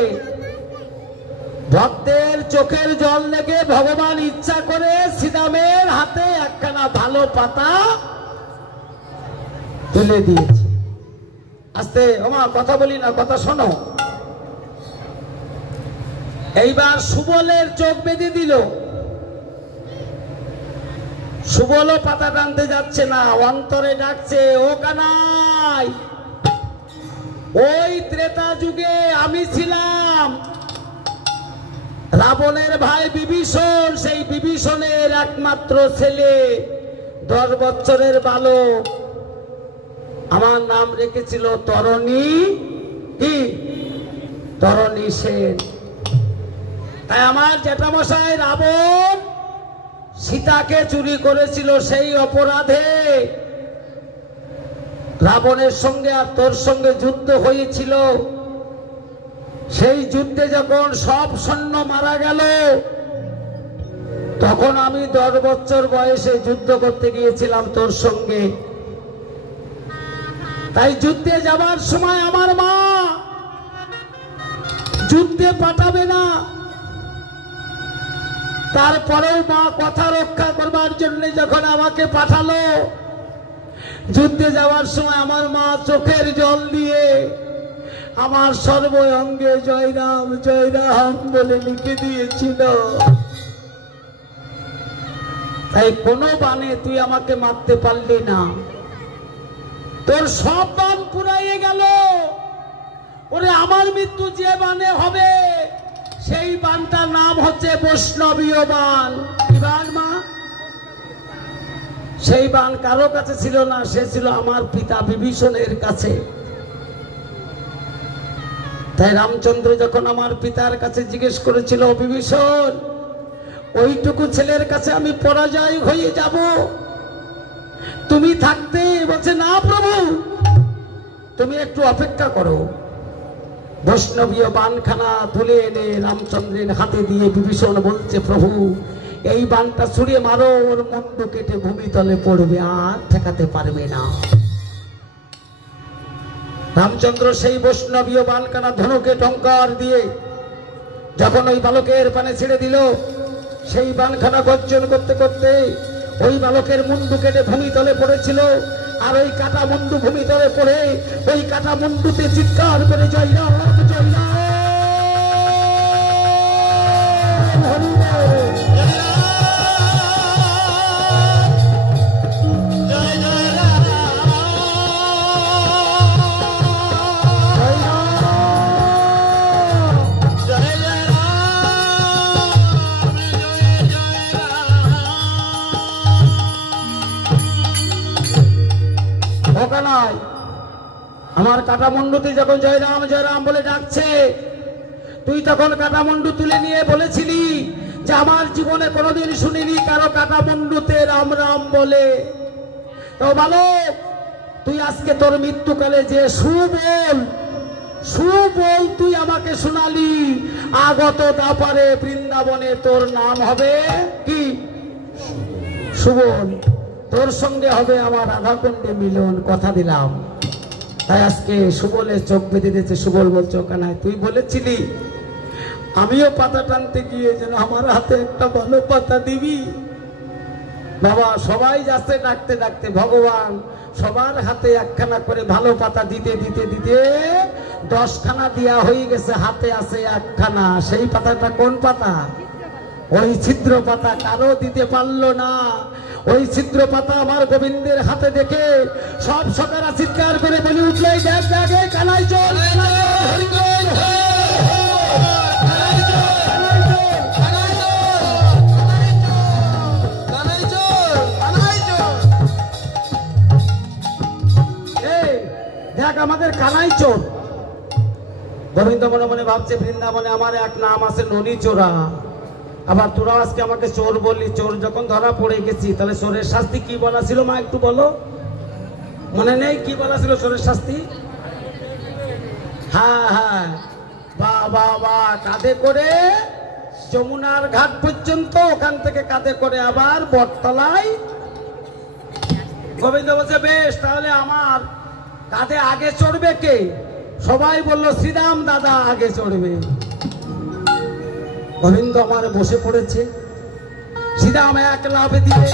ভক্তের চোখের জল লেগে ভগবান ইচ্ছা করে শ্রীরামের হাতে একখানা ভালো পাতা তুলে দিয়েছে। আস্তে ওমা কথা বলি না, কথা শোনো। এইবার সুবলের চোখ বেঁধে দিল। সুবলও পাতা টানতে যাচ্ছে না, অন্তরে ডাকছে, ও কানাই, ওই ত্রেতা যুগে আমি ছিলাম রাবণের ভাই বিভীষণ, সেই বিভীষণের একমাত্র ছেলে, 10 বছরের বালক। আমার নাম রেখেছিল তরণী, কি তরণী সেন। তাই আমার জ্যাঠামশাই রাবণ সীতাকে চুরি করেছিল, সেই অপরাধে রাবণের সঙ্গে আর তোর সঙ্গে যুদ্ধ হয়েছিল। সেই যুদ্ধে যখন সব সৈন্য মারা গেল, তখন আমি 10 বছর বয়সে যুদ্ধ করতে গিয়েছিলাম তোর সঙ্গে। তাই যুদ্ধে যাবার সময় আমার মা যুদ্ধে পাঠাবে না, তারপরেও মা কথা রক্ষা করবার জন্য যখন আমাকে পাঠালো, যুদ্ধে যাওয়ার সময় আমার মা চোখের জল দিয়ে আমার সর্ব অঙ্গে জয়রাম জয়রাম বলে লিখে দিয়েছিল। তাই কোনো বানে তুই আমাকে মারতে পারলি না, তোর সব বান পুরাইয়ে গেল। ওরে আমার মৃত্যু যে বানে হবে, সেই বানটার নাম হচ্ছে বৈষ্ণবীয় বান। কি বান মা? সেই বান কারো কাছে ছিল না, সে ছিল আমার পিতা বিভীষণের কাছে। তাই রামচন্দ্র যখন আমার পিতার কাছে জিজ্ঞেস করেছিল, বিভীষণ, ওইটুকু ছেলের কাছে আমি পরাজয় হয়ে যাব, তুমি থাকতে? বলছে, না প্রভু, তুমি একটু অপেক্ষা করো। বৈষ্ণবীয় বানখানা তুলে এনে রামচন্দ্রের হাতে দিয়ে বিভীষণ বলছে, প্রভু, এই বানটা ছুড়িয়ে মারো, ওর মুন্ডু কেটে ভূমিতলে পড়বে, আর ঠেকাতে পারবে না। রামচন্দ্র সেই বৈষ্ণবীয় বানখানা ধনুকে টঙ্কার দিয়ে যখন ওই বালকের পানে ছেড়ে দিল, সেই বানখানা গর্জন করতে করতে ওই বালকের মুন্ডু কেটে ভূমিতলে পড়েছিল। আর ওই কাটা মুন্ডু ভূমিতলে পড়ে ওই কাটা মুন্ডুতে চিৎকার করে জয়রাম জয়রাম আমার কাটামুন্ডুতে যখন জয়রাম জয়রাম বলে ডাকছে, তুই তখন কাটামুন্ডু তুলে নিয়ে বলেছিলি যে আমার জীবনে কোনোদিন শুনিনি কারো কাটামুন্ডুতে রাম রাম বলে। তো বালক, তুই আজকে তোর মৃত্যুকালে যে সুবল তুই আমাকে শোনালি, আগত দাপারে বৃন্দাবনে তোর নাম হবে কি? সুবল। তোর সঙ্গে হবে আমার রাধাকুণ্ডে মিলন, কথা দিলাম। তাই আজকে সুবলের চোখ বেঁধে দিয়েছে। সুবল বলছে, কানাই, তুই বলেছিলি আমিও পাতা টানতে গিয়ে যেন আমার হাতে একটা ভালো পাতা দিবি। বাবা, সবাই যাচ্ছে ডাকতে ডাকতে, ভগবান সবার হাতে একখানা করে ভালো পাতা দিতে দিতে দিতে 10 খানা দেয়া হয়ে গেছে, হাতে আছে একখানা। সেই পাতাটা কোন পাতা? ওই ছিদ্র পাতা। কারো দিতে পারলো না। ওই ছিদ্র পাতা আমার গোবিন্দের হাতে দেখে সব সকারা চিৎকার করে বলে উঠলে, দেখ দেখে কানাই চল, দেখ আমাদের কানাই চোর। গোবিন্দ মনে মনে ভাবছে, বৃন্দাবনে আমার এক নাম আছে ননী চোরা, আবার তোরা আজকে আমাকে চোর বললি। চোর যখন ধরা পড়ে গেছি, তাহলে চোরের শাস্তি কি বলা ছিল মা? একটু বলো, মনে নেই কি বলা ছিল চোরের শাস্তি? হ্যাঁ হ্যাঁ, বা বা বা, কাঁধে করে যমুনার ঘাট পর্যন্ত, ওখান থেকে কাঁধে করে আবার বটতলায়। গোবিন্দ বলছে, বেশ, তাহলে আমার কাঁধে আগে চড়বে কে? সবাই বলল শ্রীরাম দাদা আগে চড়বে। গোবিন্দ আমার বসে পড়েছে। শ্রীরাম এক লাফ দিয়ে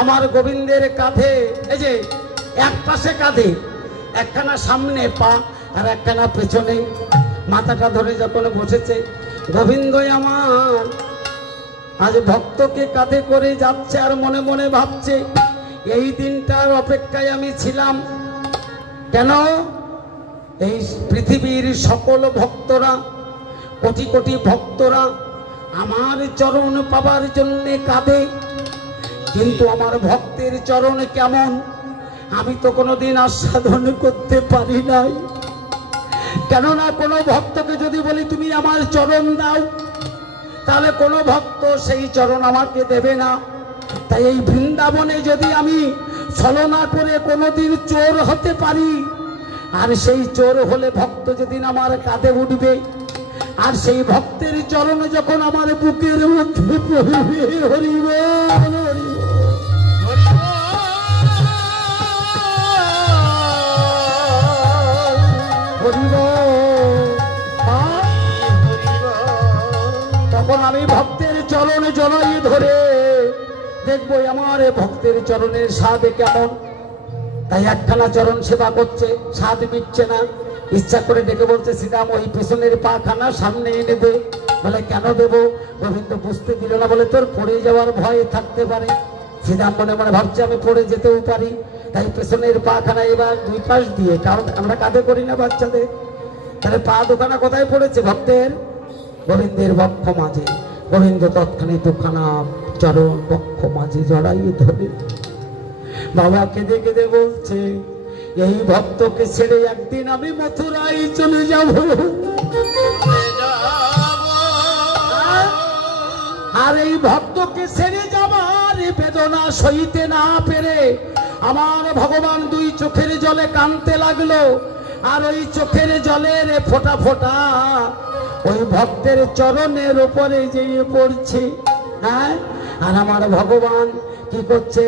আমার গোবিন্দের কাঁধে, এই যে এক পাশে কাঁধে, একখানা সামনে পা আর একখানা পেছনে, মাথাটা ধরে যখন বসেছে, গোবিন্দই আমার আজ ভক্তকে কাঁধে করে যাচ্ছে আর মনে মনে ভাবছে এই দিনটার অপেক্ষায় আমি ছিলাম। কেন? এই পৃথিবীর সকল ভক্তরা, কোটি কোটি ভক্তরা আমার চরণ পাবার জন্য কাঁদে, কিন্তু আমার ভক্তের চরণ কেমন আমি তো কোনোদিন আস্বাদন করতে পারি নাই। কেননা কোনো ভক্তকে যদি বলি তুমি আমার চরণ দাও, তাহলে কোনো ভক্ত সেই চরণ আমাকে দেবে না। তাই এই বৃন্দাবনে যদি আমি ছলনা করে কোনোদিন চোর হতে পারি, আর সেই চোর হলে ভক্ত যেদিন আমার কাঁধে উঠবে, আর সেই ভক্তের চরণ যখন আমার বুকের মধ্যে পড়বে, হরিব হরিব, তখন আমি ভক্তের চরণে জড়াই ধরে দেখবো আমার ভক্তের চরণের স্বাদ কেমন। তাই একখানা চরণ সেবা করছে, স্বাদ মিটছে না, ইচ্ছা করে ডেকে বলছে শ্রীরাম ওই পেছনের পা খানা সামনে এনে দে। বলে কেন দেবো? গোবিন্দ বুঝতে দিল না, বলে তোর পড়ে যাওয়ার ভয় থাকতে পারে। শ্রীরাম মনে মনে ভাবছে আমি পড়ে যেতেও পারি, তাই পেছনের পা খানা এবার দুই পাশ দিয়ে, কারণ আমরা কাঁধে করি না বাচ্চাদের, তাহলে পা দুখানা কোথায় পড়েছে? ভক্তের গোবিন্দের বক্ষ মাঝে। গোবিন্দ তৎক্ষণে দুখানা চরণ বক্ষ মাঝে জড়াইয়ে ধরে বাবা কেঁদে কেঁদে বলছে এই ভক্তকে ছেড়ে একদিন আমি মথুরায় চলে যাব, আর এই ভক্তকে ছেড়ে যাবার বেদনা সইতে না পেরে আমার ভগবান দুই চোখের জলে কাঁদতে লাগলো। আর ওই চোখের জলের ফোঁটা ফোঁটা ওই ভক্তের চরণের উপরে যেয়ে পড়ছে। হ্যাঁ, আর আমার ভগবান কি করছে?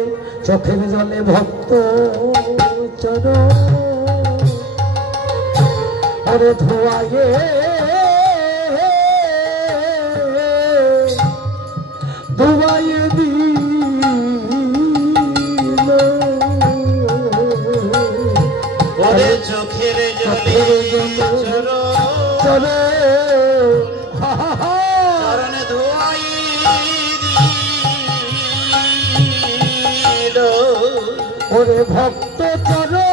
চোখের জলে ভক্ত চরণ ওরে ধোয়ায়ে ধোয়ায়ে দিল, ওরে চোখের জলে চরণ চরণে ধোয়াই দিল, ওরে ভক্ত চরণ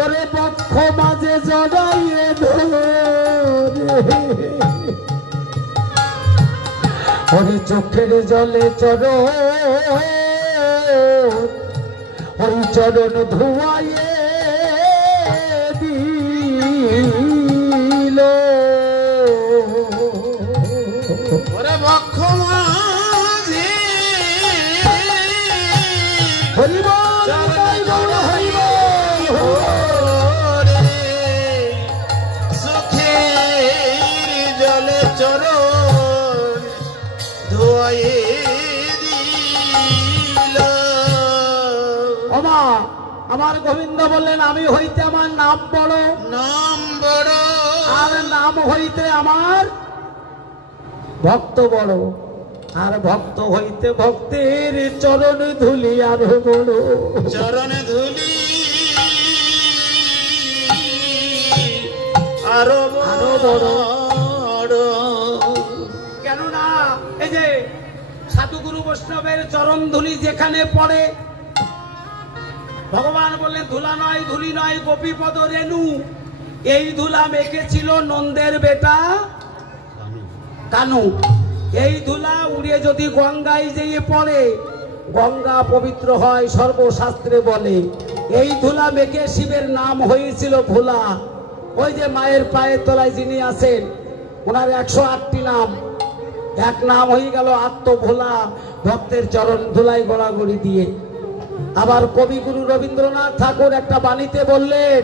ওরে বক্ষ মাঝে জড়াইয়ে ধরে, ওরে চোখের জলে চরণ ওই চরণ ধোয়াইয়ে দিল, ওরে বক্ষ মাঝে হরিব হরিব চোখের জলে চরণ ধোয়ায়ে দিল। ওমা আমার গোবিন্দ বললেন আমি হইতে আমার নাম বড়, নাম বড়, আর নাম হইতে আমার ভক্ত বড়, আর ভক্ত হইতে ভক্তের চরণ ধুলি আরো বড়, চরণে ধুলি আরো বড়। কেননা এই যে সাধুগুরু বৈষ্ণবের চরণ ধুলি যেখানে পড়ে, ভগবান বললেন ধুলা নয় ধুলি নয় গোপীপদ রেণু, এই ধুলা মেখেছিল নন্দের বেটা কানু। এই ধুলা উড়ে যদি গঙ্গায় যেয়ে পড়ে, গঙ্গা পবিত্র হয় সর্বশাস্ত্রে বলে। এই ধুলা মেখে শিবের নাম হয়েছিল ভোলা। ওই যে মায়ের পায়ের তলায় যিনি আছেন ওনার 108টি নাম, এক নাম হয়ে গেল আত্মভোলা, ভক্তের চরণ ধুলাই গড়াগড়ি দিয়ে। আবার কবিগুরু রবীন্দ্রনাথ ঠাকুর একটা বাণীতে বললেন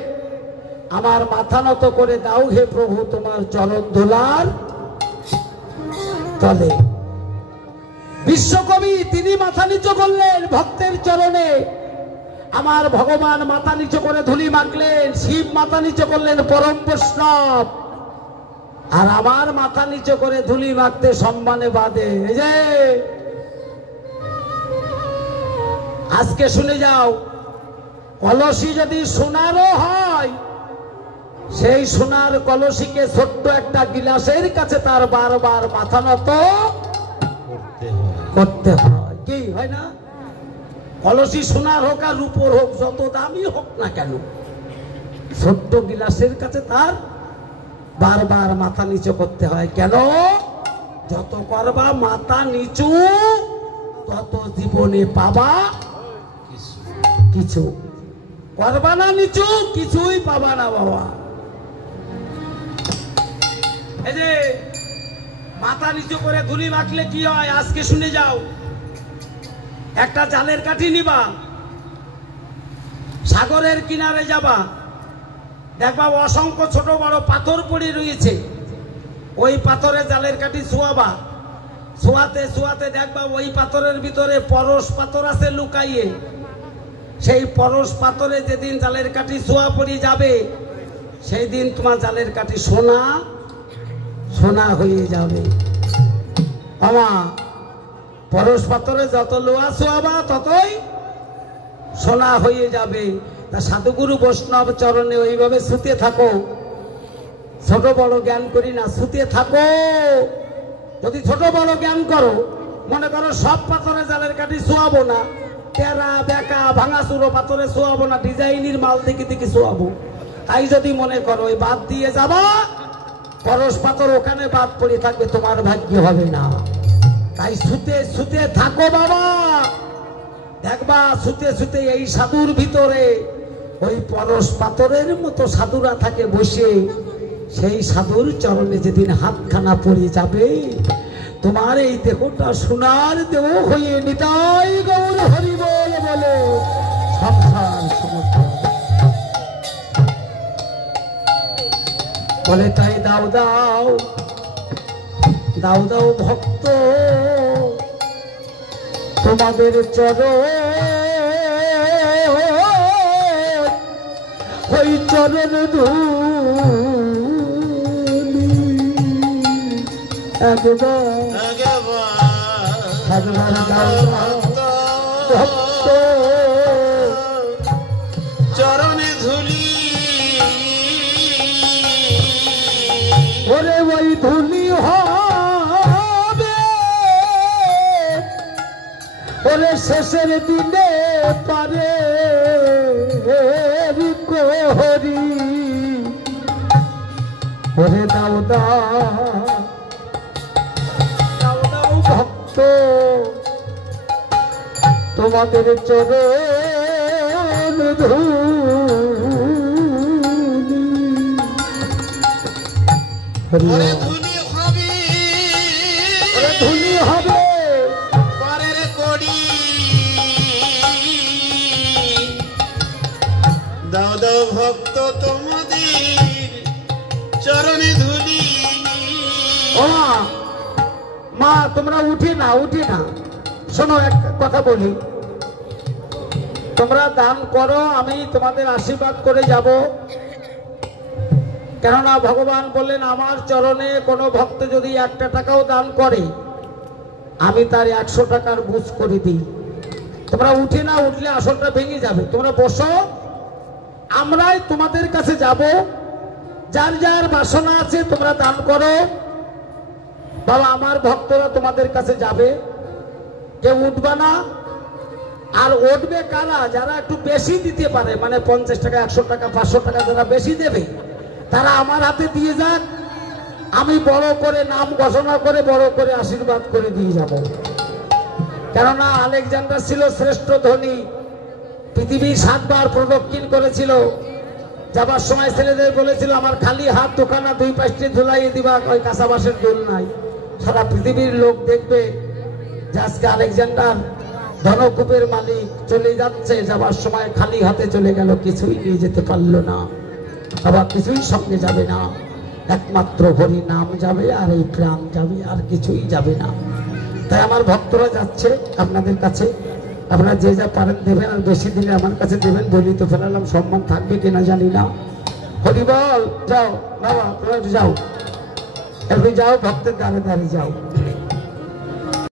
আমার মাথা নত করে দাও হে প্রভু তোমার চরণ ধুলার তলে। বিশ্বকবি তিনি মাথা নিচু করলেন ভক্তের চরণে, আমার ভগবান মাথা নিচু করে ধুলি মাখলেন, শিব মাথা নিচু করলেন পরম বৈষ্ণব, আর আমার মাথা নিচু করে ধুলি মাখতে সম্মানে বাদে। এই যে আজকে শুনে যাও, কলসি যদি সোনারও হয়, সেই সোনার কলসিকে ছোট্ট একটা গিলাসের কাছে তার বারবার মাথা নত করতে হয়। কি হয় না? কলসি সোনার হোক আর রূপোর হোক, যত দামি হোক না কেন, ছোট্ট গিলাসের কাছে তার বারবার মাথা নিচু করতে হয়। কেন? যত করবা মাথা নিচু, তত জীবনে পাবা কিছু। করবা না নিচু, কিছুই পাবা না বাবা। এই যে মাথা নিচু করে ধুলি মাখলে কি হয় আজকে শুনে যাও। একটা জালের কাঠি নিবা, সাগরের কিনারে যাবা, দেখবা অসংখ্য ছোট বড় পাথর পড়ে রয়েছে। ওই পাথরে জালের কাঠি ছোঁয়াবা, ছোঁয়াতে ছোঁয়াতে দেখবা ওই পাথরের ভিতরে পরশ পাথর আছে লুকাইয়ে। সেই পরশ পাথরে যেদিন জালের কাঠি ছোঁয়া পড়ে যাবে, সেই দিন তোমার জালের কাঠি সোনা সোনা হয়ে যাবে। আমা পরশ পাথরে যত লোহা ছোঁয়াবা ততই সোনা হয়ে যাবে। তা সাধুগুরু বৈষ্ণব চরণে ওইভাবে ছুতে থাকো, ছোট বড় জ্ঞান করি না, ছুতে থাকো। যদি ছোট বড় জ্ঞান করো, মনে করো সব পাথরে জালের কাঠি ছোঁয়াবো না, টেরা বেকা ভাঙাচুরো পাথরে ছোঁয়াবো না, ডিজাইনের মাল দেখে দেখে ছোঁয়াবো, তাই যদি মনে করো ওই বাদ দিয়ে যাবা, পরশ পাথর ওখানে বাদ পড়ে থাকবে, তোমার ভাগ্য হবে না। তাই ছুতে ছুতে থাকো বাবা। দেখবা ছুতে ছুতে এই সাধুর ভিতরে ওই পরশ পাথরের মতো সাধুরা থাকে বসে। সেই সাধুর চরণে যেদিন হাতখানা পড়ে যাবে, তোমার এই দেহটা সোনার দেহ হয়ে নিতাই গৌর হরি বল বলে সংসার সমুদ্র বলে। তাই দাও দাও দাও দাও ভক্ত তোমাদের চরণ, ওই চরণ ধুলি একবার ভক্ত চরণে ধুলি, ওরে ওই ধুলি হবে ওরে শেষের দিনে পারে কোহরি। ওরে দাও দাও দাও ভক্ত তোমাদের চরণ ওরে ধুলি হবে, ওরে ধুলি হবে পরের কড়ি, দাও দাও ভক্ত তোমাদের চরণে ধুলি। ও মা তোমরা উঠে না শোনো একটা কথা বলি, তোমরা দান করো, আমি তোমাদের আশীর্বাদ করে যাব। কেননা ভগবান বললেন আমার চরণে কোনো ভক্ত যদি 1 টাকাও দান করে, আমি তার 100 টাকার বুঝ করে দিই। তোমরা উঠে না উঠলে আসলটা ভেঙে যাবে। তোমরা বসো, আমরাই তোমাদের কাছে যাব। যার যার বাসনা আছে তোমরা দান করো। বাবা আমার ভক্তরা তোমাদের কাছে যাবে, কেউ উঠবা না। আর উঠবে কারা? যারা একটু বেশি দিতে পারে, মানে 50 টাকা 100 টাকা 500 টাকা যারা বেশি দেবে, তারা আমার হাতে দিয়ে যাক, আমি বড় করে নাম ঘোষণা করে বড় করে আশীর্বাদ করে দিয়ে যাব। কেননা আলেকজান্ডার ছিল শ্রেষ্ঠ ধনী, পৃথিবীর 7 বার প্রদক্ষিণ করেছিল। যাবার সময় ছেলেদের বলেছিল আমার খালি হাত দোকানা 2 পাশে ঝুলাইয়ে দিবা, ওই কাঁচা বাঁশের দোল নাই। সারা পৃথিবীর লোক দেখবে যে আজকে আলেকজান্ডার ধনকূপের মালিক চলে যাচ্ছে, যাবার সময় খালি হাতে চলে গেল, কিছুই নিয়ে যেতে পারলো না। আবার কিছুই সঙ্গে যাবে না। একমাত্র হরি নাম যাবে আর এই প্রাণ যাবে, আর কিছুই যাবে না। তাই আমার ভক্তরা যাচ্ছে আপনাদের কাছে, আপনারা যে যা পারেন দেবেন, আর বেশি দিলে আমার কাছে দেবেন। বলি তো ফেলালাম, সম্মান থাকবে কিনা জানি না। হরি বল। যাও বাবা, তোমরা যাও, একটু যাও, ভক্তের দ্বারে দ্বারে যাও।